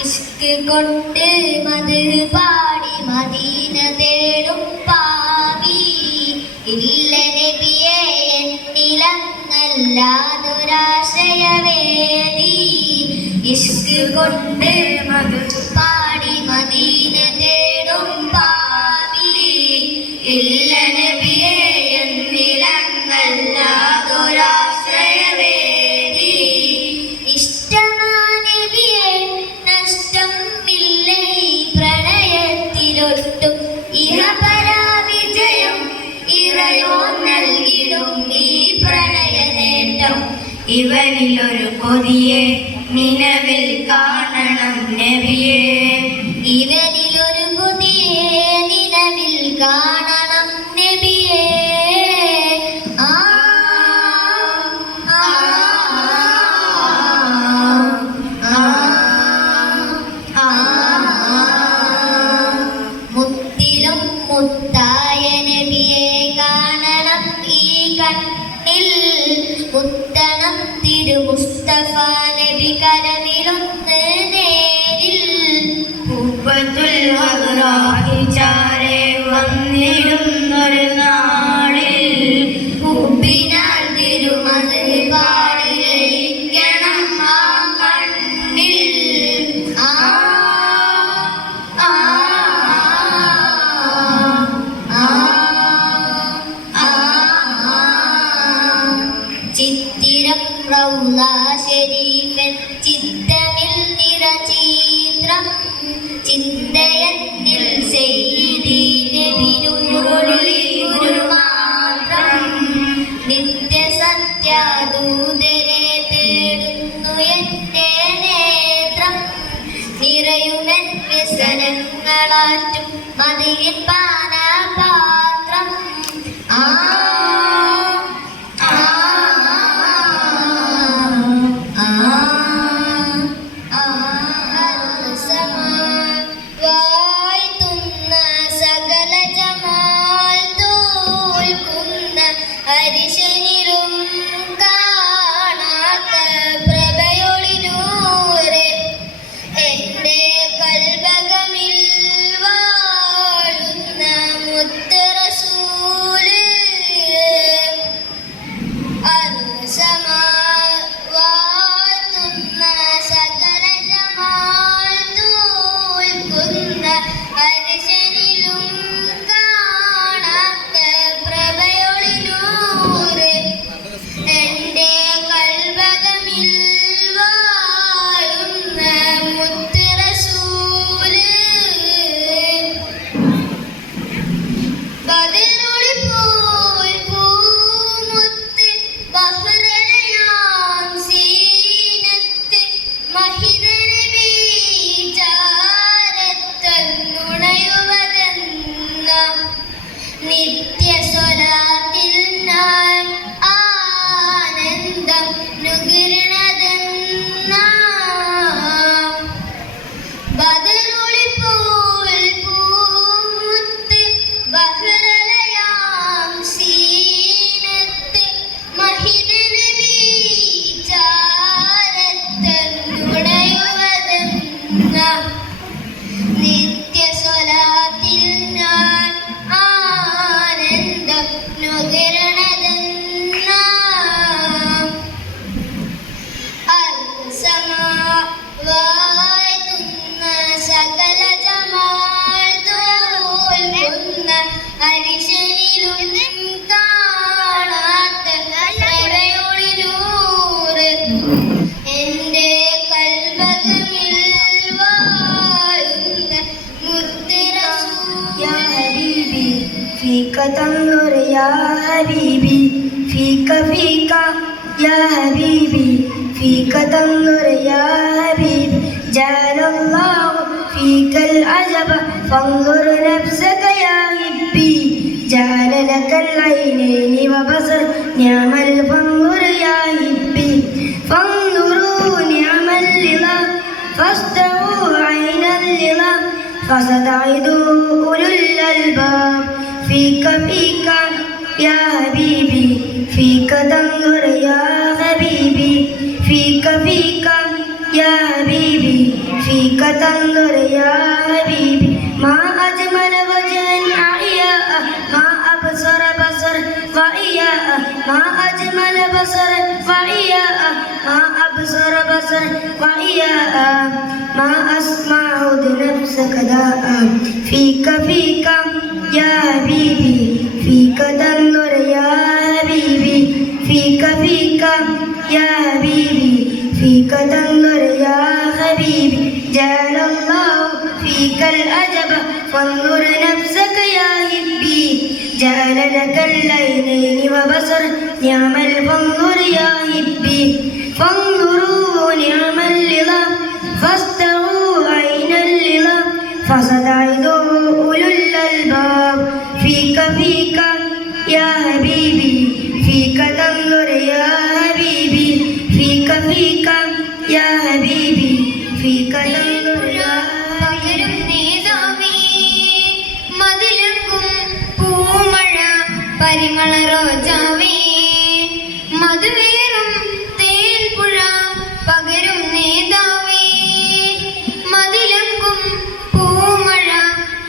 ഇഷ്ക് കൊണ്ട് മത് പാടി മദീന തേടും പാവി ഇല്ല നബിയെ എന്നിലങ്ങല്ലാതൊരാശ്രയവേദി ഇഷ്ക് കൊണ്ട് മത് പാടി മദീന തേടും പാവി ഇല്ല നബിയെ എന്നിലങ്ങല്ലാതൊരാശ്രയവേദി ഇഷ്ടമാ നബിയെ നഷ്ടം ഇല്ല ഈ പ്രണയത്തിലൊട്ടും ഇഹപരാവിജയം ഇറയോ നൽകിടും ഈ പ്രണയ നേട്ടം ഇവനിലൊരു കൊതിയെ നിലവിൽ കാണണം നബിയെ ഇവനിലൊരു കൊതിയെ നിലവിൽ കാണണം നബിയെ ആ ആ ആ ആ മുത്തിലും മുത്തായ നബിയെ കാണണം ഈ കണ്ണിൽ മുത്തണം തിരു മുസ്തഫ നബി കരവിലൊന്ന് നേരിൽ ഉപ്പത്തുൽ ഹദ്റാഹി ചാരെ വന്നിടുന്നൊരു നാളിൽ ഉപ്പിനാൽ തിരുമത് പാടിലയിക്കണം ആ കണ്ണിൽ ആ ആ ആ ആ ചിത്തിരം റൗള ശരീഫൻ ചിത്തമിൽ നിറചിത്രം ചിന്തയന്നിൽ സെയ്തി നബിനുരുളി ഒരു മാത്രം നിത്യസത്യാദൂതരെ തേടുന്നു എൻ്റെ നേത്രം നിറയുമെൻ വ്യസനങ്ങളാറ്റും മതിയിൽ പാനപാത്രം ആ ആ ആ ആ വാഴ്ത്തുന്ന സകല ജമാൽ തോൽക്കുന്ന ഹരിശനിലും കാണാത്ത പ്രഭയൊളിനൂരെ എൻ്റെ കൽബകമിൽ വാഴുന്ന മുത്ത് റസൂല് വാഴ്ത്തുന്ന സകല ജമാൽ തോൽക്കുന്ന ഹരിശനിലും കാണാത്ത പ്രഭയൊളിനൂരെ എൻ്റെ കൽബകമിൽ വാഴുന്ന മുത്ത് റസൂല് ബദറുളി പോൽ പൂമുത്ത് ബഹ്റലയാം സീനത്ത് മഹിത നബി ചാരത്തുണയുവതെന്ന നിത്യസ്വലാത്തിൽ ഞാൻ ആനന്ദം നുകരണതെന്ന ബദറുളി പോൽ പൂമുത്ത് ബഹ്റലയാം സീനത്ത് മഹിത നബി ചാരത്തുണയുവതെന്ന നിത്യസ്വലാത്തിൽ ഞാൻ ആനന്ദം നുകരണതെന്ന വാഴ്ത്തുന്ന സകല ജമാൽ തോൽക്കുന്ന ഹരിശനിലും കാണാത്ത പ്രഭയൊളിനൂറ് എൻ്റെ കൽബകമിൽ വാഴുന്ന മുത്ത് റസൂല് يا حبيبي فيك تنظر يا حبيبي فيك يا حبيبي فيك تنظر يا حبيبي جعل الله فيك العجب فانظر نفسك يا حبي جعل لك العينين وبصر نعم فانظر يا حبي فانظروا نعم اللظى فاستووا عين اللظى فستعدوا أولو الألباب فيك يا حبيبي فيك تنظر يا حبيبي فيك يا حبيبي فيك تنظر يا حبيبي ما أجمل وجه أحياء ما أبصر بصر وإياء ما أجمل بصر وإياء ما أبصر بصر وإياء ما أسمع نفسك داء فيك فيك يا حبيبي فيك تنظر يا حبيبي فيك فيك يا حبيبي فيك تنظر يا حبيبي جعل الله فيك الأدب فانظر نفسك يا حبي جعل لك العينين وبصر نعم فانظر يا حبي فانظروا نعم اللظى فاستعوا عين اللظى فستعدوا أولو الألباب فيك فيك يا حبيبي فيك تنظر يا حبيبي فيك فيك يا حبيبي فيك تنظر يا പകരം നേതാവേ മതിലങ്കും പൂമഴ പരിമള റോജാവേ മധുവേറും തേൻപുഴ പകരും നേതാവേ മതിലങ്കും പൂമഴ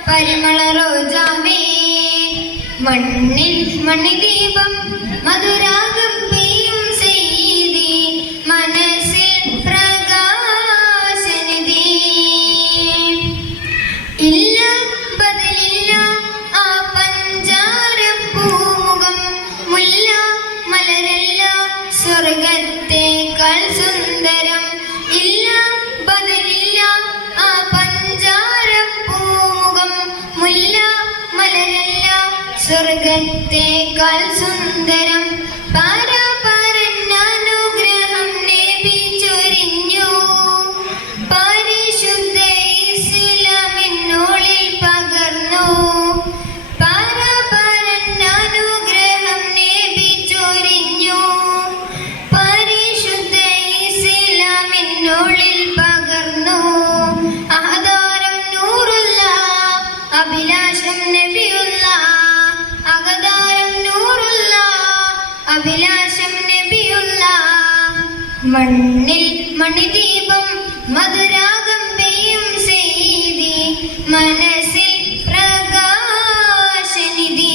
പരിമള റോജാവേ മണ്ണിൽ മണിദീപം മധുരാഗം പെയ്യും ചെയ്തി മനസ്സിൽ പ്രകാശനിധി ഇല്ല ബദലില്ല ആ പഞ്ചാരപ്പൂമുഖം മുല്ല മലരല്ല സ്വർഗത്തേക്കാൾ സുന്ദരം ഇല്ല ബദലില്ല ആ പഞ്ചാരപ്പൂമുഖം മുല്ല മലരല്ല സ്വർഗത്തേക്കാൾ സുന്ദരം പാരാപരനാനുഗ്രഹം നബി ചൊരിഞ്ഞു പരിശുദ്ധ ഇസ്ലാമിനുള്ളിൽ പകർന്നു പാരാപരനാനുഗ്രഹം നബി ചൊരിഞ്ഞു പരിശുദ്ധ ഇസ്ലാമിനുള്ളിൽ പകർന്നു ആധാരം നൂറുള്ള അഭിലാഷം നബിയുള്ള അകതാരം നൂറുള്ള അഭിലാഷം നബിയുള്ള മണ്ണിൽ മണിദീപം മധുരാഗം പെയ്യും ചെയ്തി മനസ്സിൽ പ്രകാശനിധി.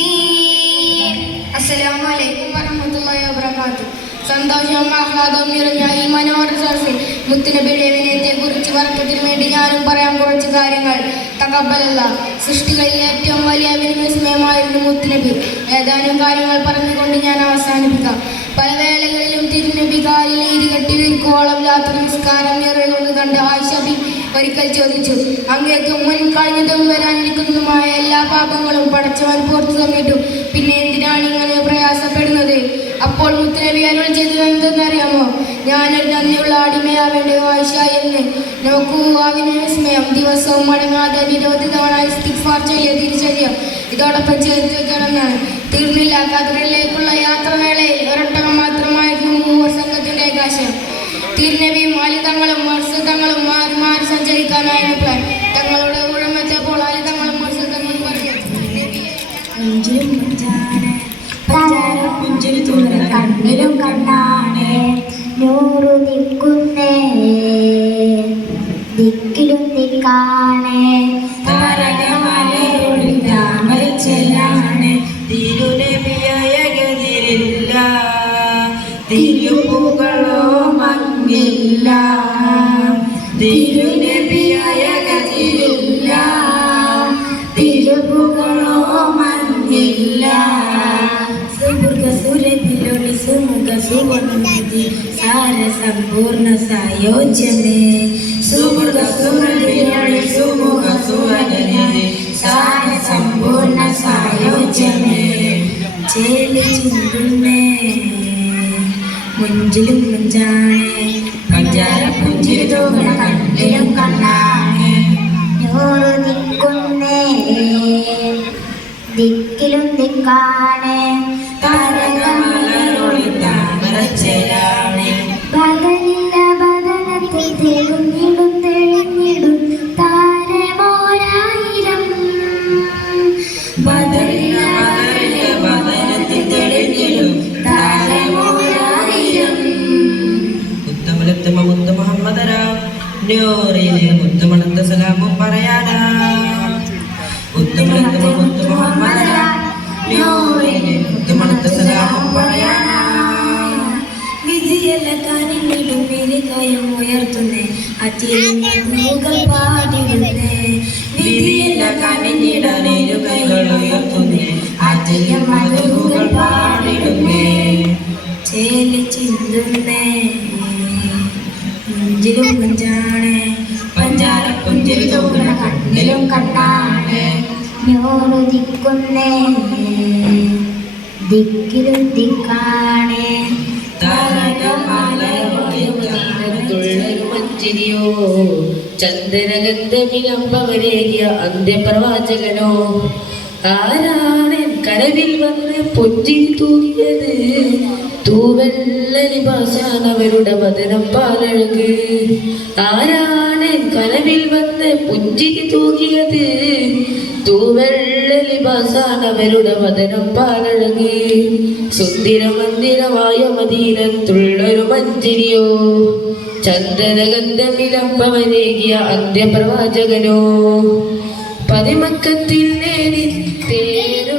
അസ്സലാമു അലൈക്കും വറഹ്മത്തുള്ളാഹി വബറകാതുഹു. സന്തോഷവും ആഹ്ലാദവും നിറഞ്ഞ ഈ മനോഹര സദസ്സിൽ മുത്തുനബിയുടെ വിനയത്തെക്കുറിച്ച് വർക്കത്തിന് വേണ്ടി ഞാനും പറയാൻ കുറച്ച് കാര്യങ്ങൾ. തഖബ്ബലല്ല. സൃഷ്ടികളിൽ ഏറ്റവും വലിയ വിസ്മയമായിരുന്നു മുത്തുനബി. ഏതാനും കാര്യങ്ങൾ പറഞ്ഞുകൊണ്ട് ഞാൻ അവസാനിപ്പിക്കാം. പല വേളകളിലും തിരുനബി കാലിൽ ഇരുകെട്ടി വീർക്കുവോളം രാത്രി നിസ്കാരം നിറയുന്നത് കണ്ട് ആയിഷ ബീവി ഒരിക്കൽ ചോദിച്ചു, അങ്ങേക്ക് മുൻ കഴിഞ്ഞതും വരാനിരിക്കുന്നതുമായ എല്ലാ പാപങ്ങളും പടച്ചവൻ പുറത്തു തന്നിട്ടും പിന്നെ എന്തിനാണ് ഇങ്ങനെ പ്രയാസപ്പെടുന്നത്? അപ്പോൾ മുത്തുനബി അരുൾ ചെയ്തത് എന്തെന്നറിയാമോ? ഞാനൊരു നന്ദിയുള്ള അടിമയാവേണ്ടേ ആയിഷ എന്ന്. നോക്കൂ ആ വിസ്മയം. ദിവസവും മടങ്ങാതെ നിരവധി തവണ ഇസ്തിഗ്ഫാർ ചെയ്യ തിരിച്ചറിയ ഇതോടൊപ്പം ചേർത്ത് വെക്കണമെന്നാണ്. തീർന്നില്ല. ഖദറിലേക്കുള്ള യാത്രവേളയിൽ ഒരൊട്ടകം മാത്രമായിരുന്നു മൂവർ സംഘത്തിന്റെ ആകാശം. തിരുനബിയും അലിതങ്ങളും മർസതങ്ങളും മാറി മാറി സഞ്ചരിക്കാനായിരുന്നു പ്ലാൻ. തങ്ങളുടെ ഊഴമെത്തിയപ്പോൾ അലിതങ്ങളും മർസതങ്ങളും പറഞ്ഞു, കണ്ണിലും കണ്ണാണ് നൂറു ദിക്കുന്നേ ദിക്കിലും ദിക്കാണ് താരകമലയാണ് തിരുനബിയായ ഗതിരില്ല തിരുപ്പുകളോ മങ്ങില്ല തിരുനബിയായ ഗതിരില്ല തിരുപ്പുകളോ മങ്ങില്ല സുമുഖസുരത്തിലൊളി സുമുഖ സുവനതി സാരസമ്പൂർണ്ണ സായോജ്യമേ സുമുഖ സുരത്തിലൊളി സുമുഖ സുവനതി സാരസമ്പൂർണ്ണ സായോജ്യമേ ചേലി ചുണ്ടുന്നേ മുഞ്ചിലും മുഞ്ചാണ് പഞ്ചാര പുഞ്ചിരി തോന്നണ കണ്ണിലും കണ്ണാണ് നൂറു ദിക്കുന്നേ ദിക്കിലും ദിക്കാണ് താരകമലരൊളി താമരച്ചേലാണ് പകലില്ല ബദനത്തിൽ തെളിഞ്ഞിടും തെളിഞ്ഞിടും താരമോരായിരം ബദലിന മലരിലെ ബദനത്തിൽ തെളിഞ്ഞിടും താരമോരായിരം. ഉത്തമ മുഹമ്മദരാം നൂറിലെ മുത്തുമണത്ത സലാമും പറയാനാ മുത്തുമണത്ത മുത്തു മുഹമ്മദ നൂറിലെ മുത്തുമണത്ത സലാമും പറയാനാ വിധിയല്ല കാനിടും കയം ഉയർത്തുന്നേ അച്ചിരുകൾ പാടിടുന്നേ വിധിയല്ല കാനിടാനേരു കൈകൾ ഉയർത്തുന്നേ അച്ചിലും മധുകൾ പാടിടുന്നേ ചേലി ചിന്തുന്നേ പുഞ്ചിലും പുഞ്ചാണേ പഞ്ചാര പുഞ്ചിരി തോന്നുന്ന കണ്ണിലും കണ്ണാണേ ഞോറുദിക്കുന്നേ ദിക്കിലും ദിക്കാണേ മഞ്ചിരിയോ ചന്ദനഗന്ധമിലമ്പവരേകിയ അന്ത്യപ്രവാചകനോ ആരാണ് കനവിൽ വന്ന് പുഞ്ചിരി തൂകിയത് തൂവെള്ളി ഭാഷാനവരുടെ വദനം പാലഴക് ആരാണ് കനവിൽ വന്ന് പുഞ്ചിരി തൂകിയത് തൂവെള്ളി ഭാഷാനവരുടെ വദനം പാലഴക് സുന്ദര മന്ദിരമായ മദീനത്തുള്ളൊരു മഞ്ചിരിയോ ചന്ദനഗന്ധമിലമ്പവനേകിയ അന്ത്യപ്രവാചകനോ പതിമക്കത്തിൽ നേടി തേരോ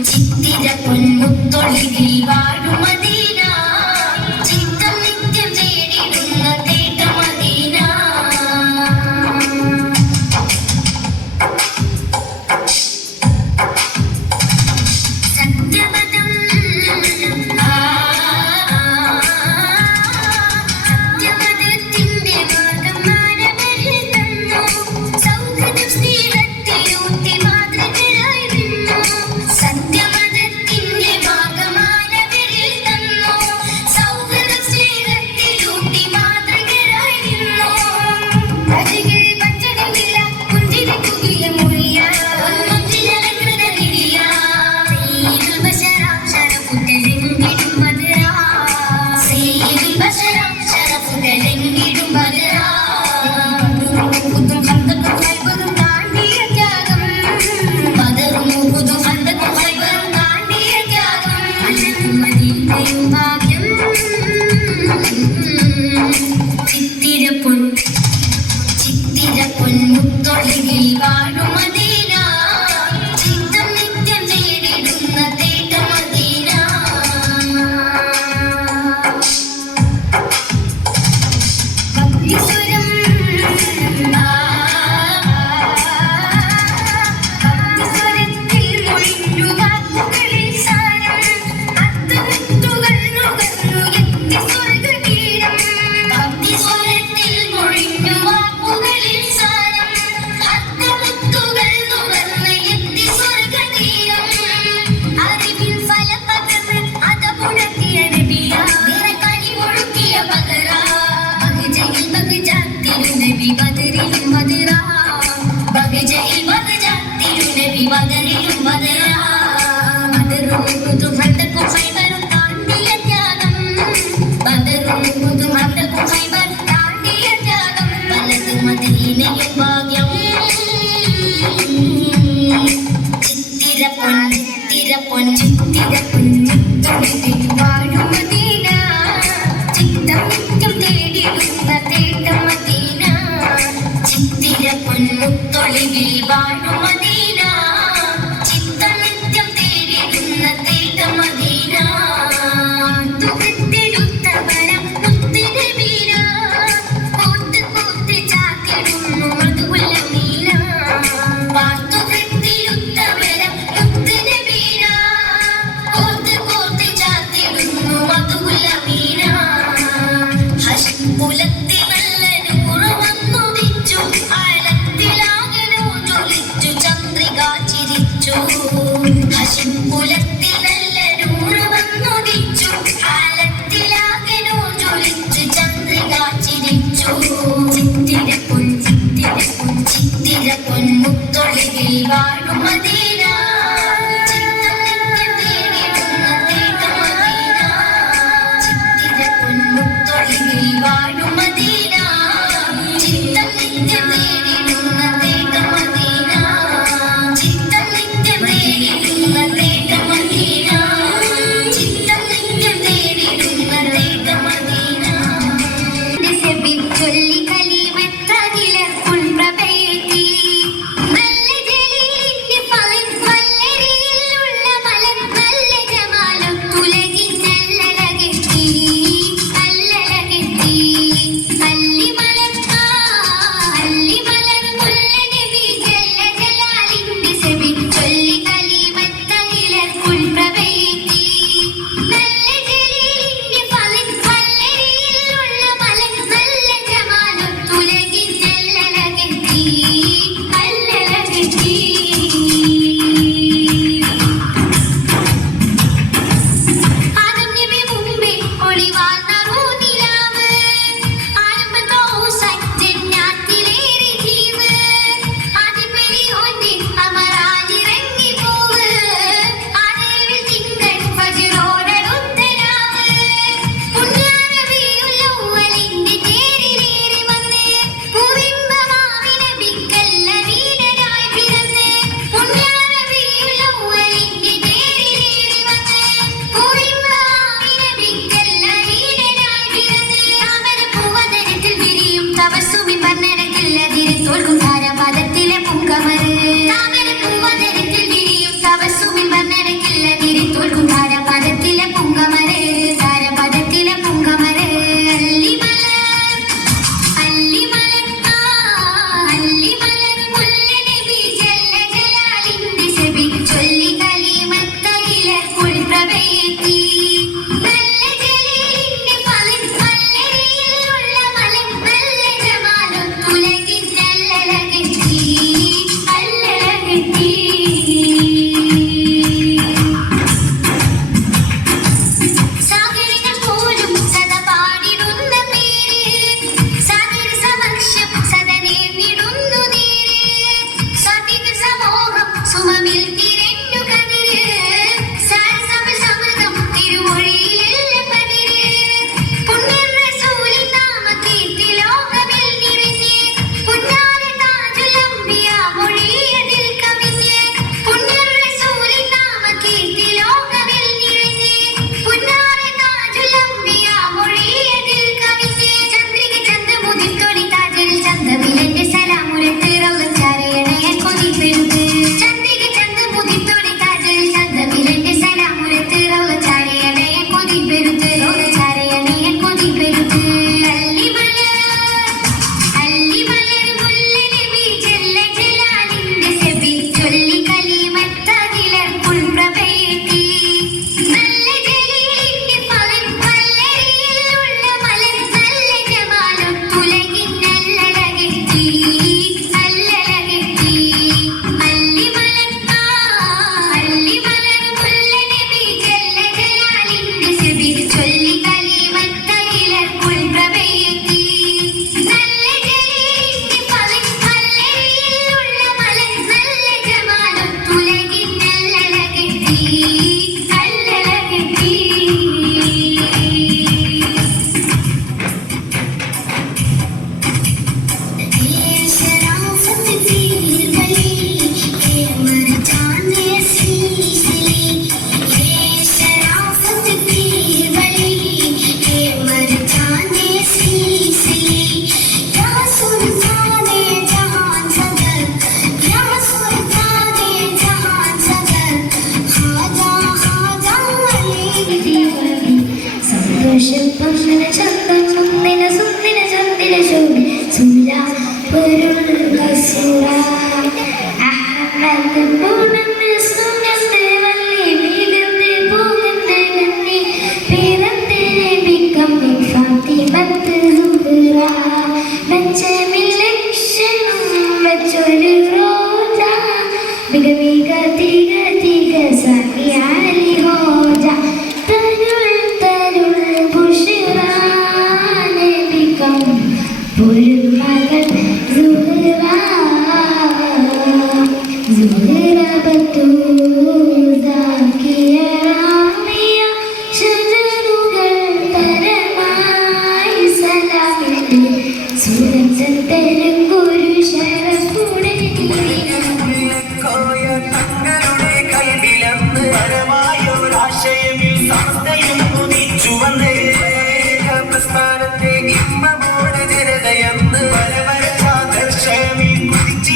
ചിത്തിരപ്പൊൻ മുത്തൊളിവിൽ വാഴും മദീന ചിത്തം നിത്യം തേടിടുന്ന തേട്ട മദീന സത്യവദം സത്യവദത്തിന്റെ മാർഗം മാനവരിൽ തന്നു സൗഹൃദം സ്നേഹത്തിലൂട്ടി മാതൃകളായി നിന്നു സത്യമതത്തിന്റെ ഭാഗമാനവരിൽ തന്നു സൗഹൃദം സ്നേഹത്തിലൂട്ടി മാതൃകളായി നിന്നു അരികിൽ വഞ്ചനമില്ല പുഞ്ചിരിക്കുകയ മൊഴിയ മുഞ്ചിലകൃത നിരിയ സയ്യിദുൽ ബശറാം ശരഫുതലെങ്കിടും ബദറാ സയ്യിദുൽ ബശറാം ശരഫുതലെങ്കിടും ബദറാ ചിത്തിരപ്പൊൻ മുത്തൊളിവിൽ വാഴും മദീന ചിത്തം നിത്യം തേടിടുന്ന തേട്ട മദീന ഭക്തിസ്വരം ഭക്തിസ്വരത്തിൽ മൊഴിഞ്ഞു വാക്കുകളിൽ സാരം അത്തമുത്തുകൾ നുകർന്നു എത്തി സ്വർഗതീരം ഭക്തിസ്വരത്തിൽ മൊഴിഞ്ഞു വാക്കുകളിൽ സാരം അത്തമുത്തുകൾ നുകർന്നു എത്തി സ്വർഗതീരം അറിവിൽ ഫലം പകർന്ന് അതമുണക്കിയ നബിയ നിറകനി ഒഴുക്കിയ പകര ബഹജയിൽ ബഹജാത്തിരു നബി ബദറിലും ബദറാ ബഹജയിൽ ബഹജാത്തിരു നബി ബദറിലും ബദറാ ബദറും ഉഹുദും ഹന്തക്കും ഖൈബറും താണ്ടിയ ത്യാഗം ബദറും ഉഹുദും ഹന്തക്കും ഖൈബറും താണ്ടിയ ത്യാഗം വലത് മദീനയിൽ ഭാഗ്യം ചിത്തിരപ്പൊൻ ചിത്തിരപ്പൊൻ ചിത്തിരപ്പൊൻ മുത്തൊളിവിൽ വാഴും പൊൻമുത്തൊളിവിൽ വാഴും മദീന ചിത്തനിത്യം തേടിടുന്ന തേട മദീന തുകത്തെടുത്തവരം മുത്തിന വീര കോത്ത് കോത്ത് ചാത്തിടുന്നു മൃദുവുള്ള മീന വാർത്തുകത്തിലുത്തവരം മുത്തിന വീര കോത്ത് കോത്ത് ചാത്തിടുന്നു മൃദുവുള്ള മീന ഹശം കുലത്തിൽ നല്ല നൂറ് വന്നുദിച്ചു ആഴത്തിലാകനോ ജ്വലിച്ചു ചന്ദ്രിക ചിരിച്ചു ഹശം കുലത്തിൽ നല്ല നൂറ് വന്നുദിച്ചു ആഴത്തിലാകനോ ജ്വലിച്ചു ചന്ദ്രിക ചിരിച്ചു ചിത്തിര പൊൻമുത്തൊളിവിൽ വാഴും മദീന ചിത്തനിത്യം തേടിടുന്ന തേട മദീന ചിത്തിര പൊൻമുത്തൊളിവിൽ വാഴും മദീന ചിത്തനിത്യം തേടിടുന്ന തേട മദീന ചിത്തനിത്യം തേടിടുന്ന തേട മദീന ചിത്തനിത്യം തേടിടുന്ന തേട മദീന ചൊല്ലി കലിമത്തകിലർക്കുൾ പ്രഭയത്തി നല്ല ജലീലിന്റെ ഫലം വല്ലരിയിലുള്ള മലം നല്ല ജമാലും തുലകിൻ നല്ലഴകെത്തി നല്ലഴകെത്തി അല്ലിമലർ മുല്ല നബി ജല്ല ജലാലിന്റെ സെബി ചൊല്ലി കലിമത്തകിലർക്കുൾ പ്രഭയത്തി നല്ല ജലീലിന്റെ ഫലം വല്ലരിയിലുള്ള മലം നല്ല ജമാലും തുലകിൻ നല്ലഴകെത്തി നല്ലഴകെത്തി ആദം നബി മുമ്പേ ഒളിവാർന്ന റൂനിലാവ് ആരംഭത്തോസായി ജന്നാത്തിലേറി ജീവ് ആദിപെരിയോന്റെ അമരാനിറങ്ങി പോവ് ആദരവിൽ തിങ്കൾ ഫജ്റോടടുത്തരാവ് പുണ്യാനബിയുള്ള ഉവ്വലിന്റെ തേരിലേറി വന്ന് പൂവിമ്പമാവിനബിക്കല്ല വീരരായി പിറന്ന് പുണ്യാനബിയുള്ള ഉവ്വലിന്റെ തേരിലേറി വന്ന് പൂവിമ്പമാവിനബിക്കല്ല വീരരായി പിറന്ന് താമരപ്പൂവതരത്തിൽ വിരിയും തപസ്സുമി പന്നടക്കില്ലതിരെ തോൽക്കും താരപാദത്തിലെ പൂങ്കമര് താമരപ്പൂവതരത്തിൽ വിരിയും തപസ്സുമി പന്നടക്കില്ലതിരെ തോൽക്കും താരപാദത്തിലെ പൂങ്കമര് താരപാദത്തിലെ പൂങ്കമര് അല്ലിമലർ മുല്ല നബി ജല്ല ജലാലിന്റെ സെബി ചൊല്ലി കലിമത്തകിലർക്കുൾ പ്രഭയത്തി നല്ല ജലീലിന്റെ ഫലം വല്ലരിയിലുള്ള മലം നല്ല ജമാലും തുലകിൻ നല്ലഴകെത്തി നല്ലഴകെത്തി സാഗരങ്ങൾ പോലും സദാ പാടിടുന്ന പേര് സാഗര സമക്ഷം സദാ നേടിടുന്നു നേര് സാത്വിക സമൂഹം സുമമിൽ തിരഞ്ഞു കതിര് സമൃതം തിരുമൊഴിയിലുള്ള പതിര് പുണ്യർ റസൂലിൻ നാമകീർത്തി ലോകമിൽ നിറഞ്ഞ് പുന്നാര താജുൽ അംബിയ മൊഴിയതിൽ കവിഞ്ഞ് പുണ്യർ റസൂലിൻ നാമകീർത്തി ലോകമിൽ നിറഞ്ഞ് പുന്നാര താജുൽ അംബിയ മൊഴിയതിൽ കവിഞ്ഞ് ചന്ദ്രിക ചന്ദ്രമുദിത്തൊളി താജൽ ചന്ദ്രവിലന്റെ സലാമുരത്ത് റൗളച്ചാരയണയെ കൊതിപ്പെരുത്ത് ചന്ദ്രിക ചന്ദ്രമുദിത്തൊളി താജൽ ചന്ദ്രവിലന്റെ സലാമുരത്ത് റൗളച്ചാരയണയെ കൊതിപ്പെരുത്ത് റൗളച്ചാരയണയെ കൊതിപ്പെരുത്ത് അല്ലിമലർ മുല്ല നബി ജല്ല ജലാലിന്റെ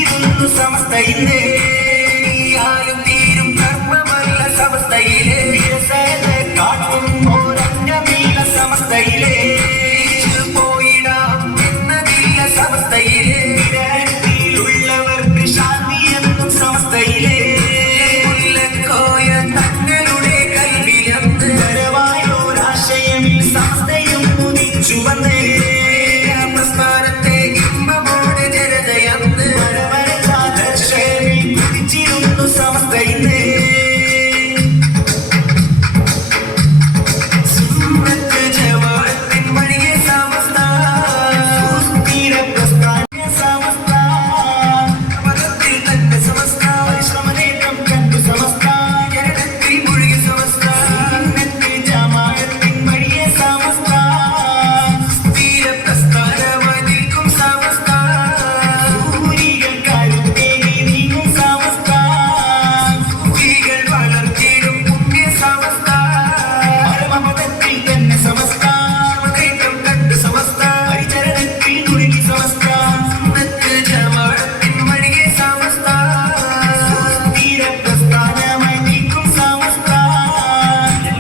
കുതിച്ചിരുന്നു സമസ്തയിലെ ആരും തീരും കർമ്മമല്ല സമസ്തയിലെ വിരസത കാട്ടും ഓരംഗമില്ല സമസ്തയിലെ പോയിടാം എന്നതില്ല സമസ്തയിലെ വിരഹത്തിലുള്ളവർക്ക് ശാന്തി എന്നും സമസ്തയിലെ മുല്ലക്കോയ തങ്ങളുടെ കൽവിലെന്ന് വരവായോരാശയമിൽ സമസ്തയും ഉദിച്ചു വന്നേ പ്രസ്ഥാനത്തെ ഇമ്പമോടെ ജനതയന്ന് വരവരചാദർശയിൽ കുതിച്ചിരുന്നു സമസ്തയിലെ സുന്നത്ത് ജമാഅത്തിൻ വഴിയെ സമസ്ത സുസ്ഥിര പ്രസ്ഥാന സമസ്ത പദത്തിൽ തന്നെ സമസ്ത പരിശ്രമനേത്രം കണ്ടു സമസ്ത ജനനത്തിൽ മുഴുകി സമസ്ത സുന്നത്ത് ജമാഅത്തിൻ വഴിയെ സമസ്ത സ്ഥിര പ്രസ്ഥാനമായിരിക്കും സമസ്ത ഭൂരികൾ കരുത്തേകി നീങ്ങും സമസ്ത ഭൂരികൾ വളർത്തിയിടും പുണ്യ സമസ്ത പരമപദത്തിൽ തന്നെ സമസ്ത മതേത്രം കണ്ടു സമസ്ത പരിചരണത്തിൽ മുഴുകി സമസ്ത സുന്നത്ത് ജമാഅത്തിൻ വഴിയെ സമസ്ത സ്ഥിര പ്രസ്ഥാനമായി നീക്കും സമസ്ത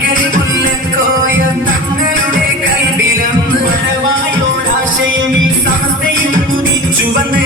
കരിമുല്ലക്കോയ തങ്ങളുടെ കൈവിലന്ന് വരവായോരാശയമിൽ സമസ്തയും കുതിച്ചു വന്നേ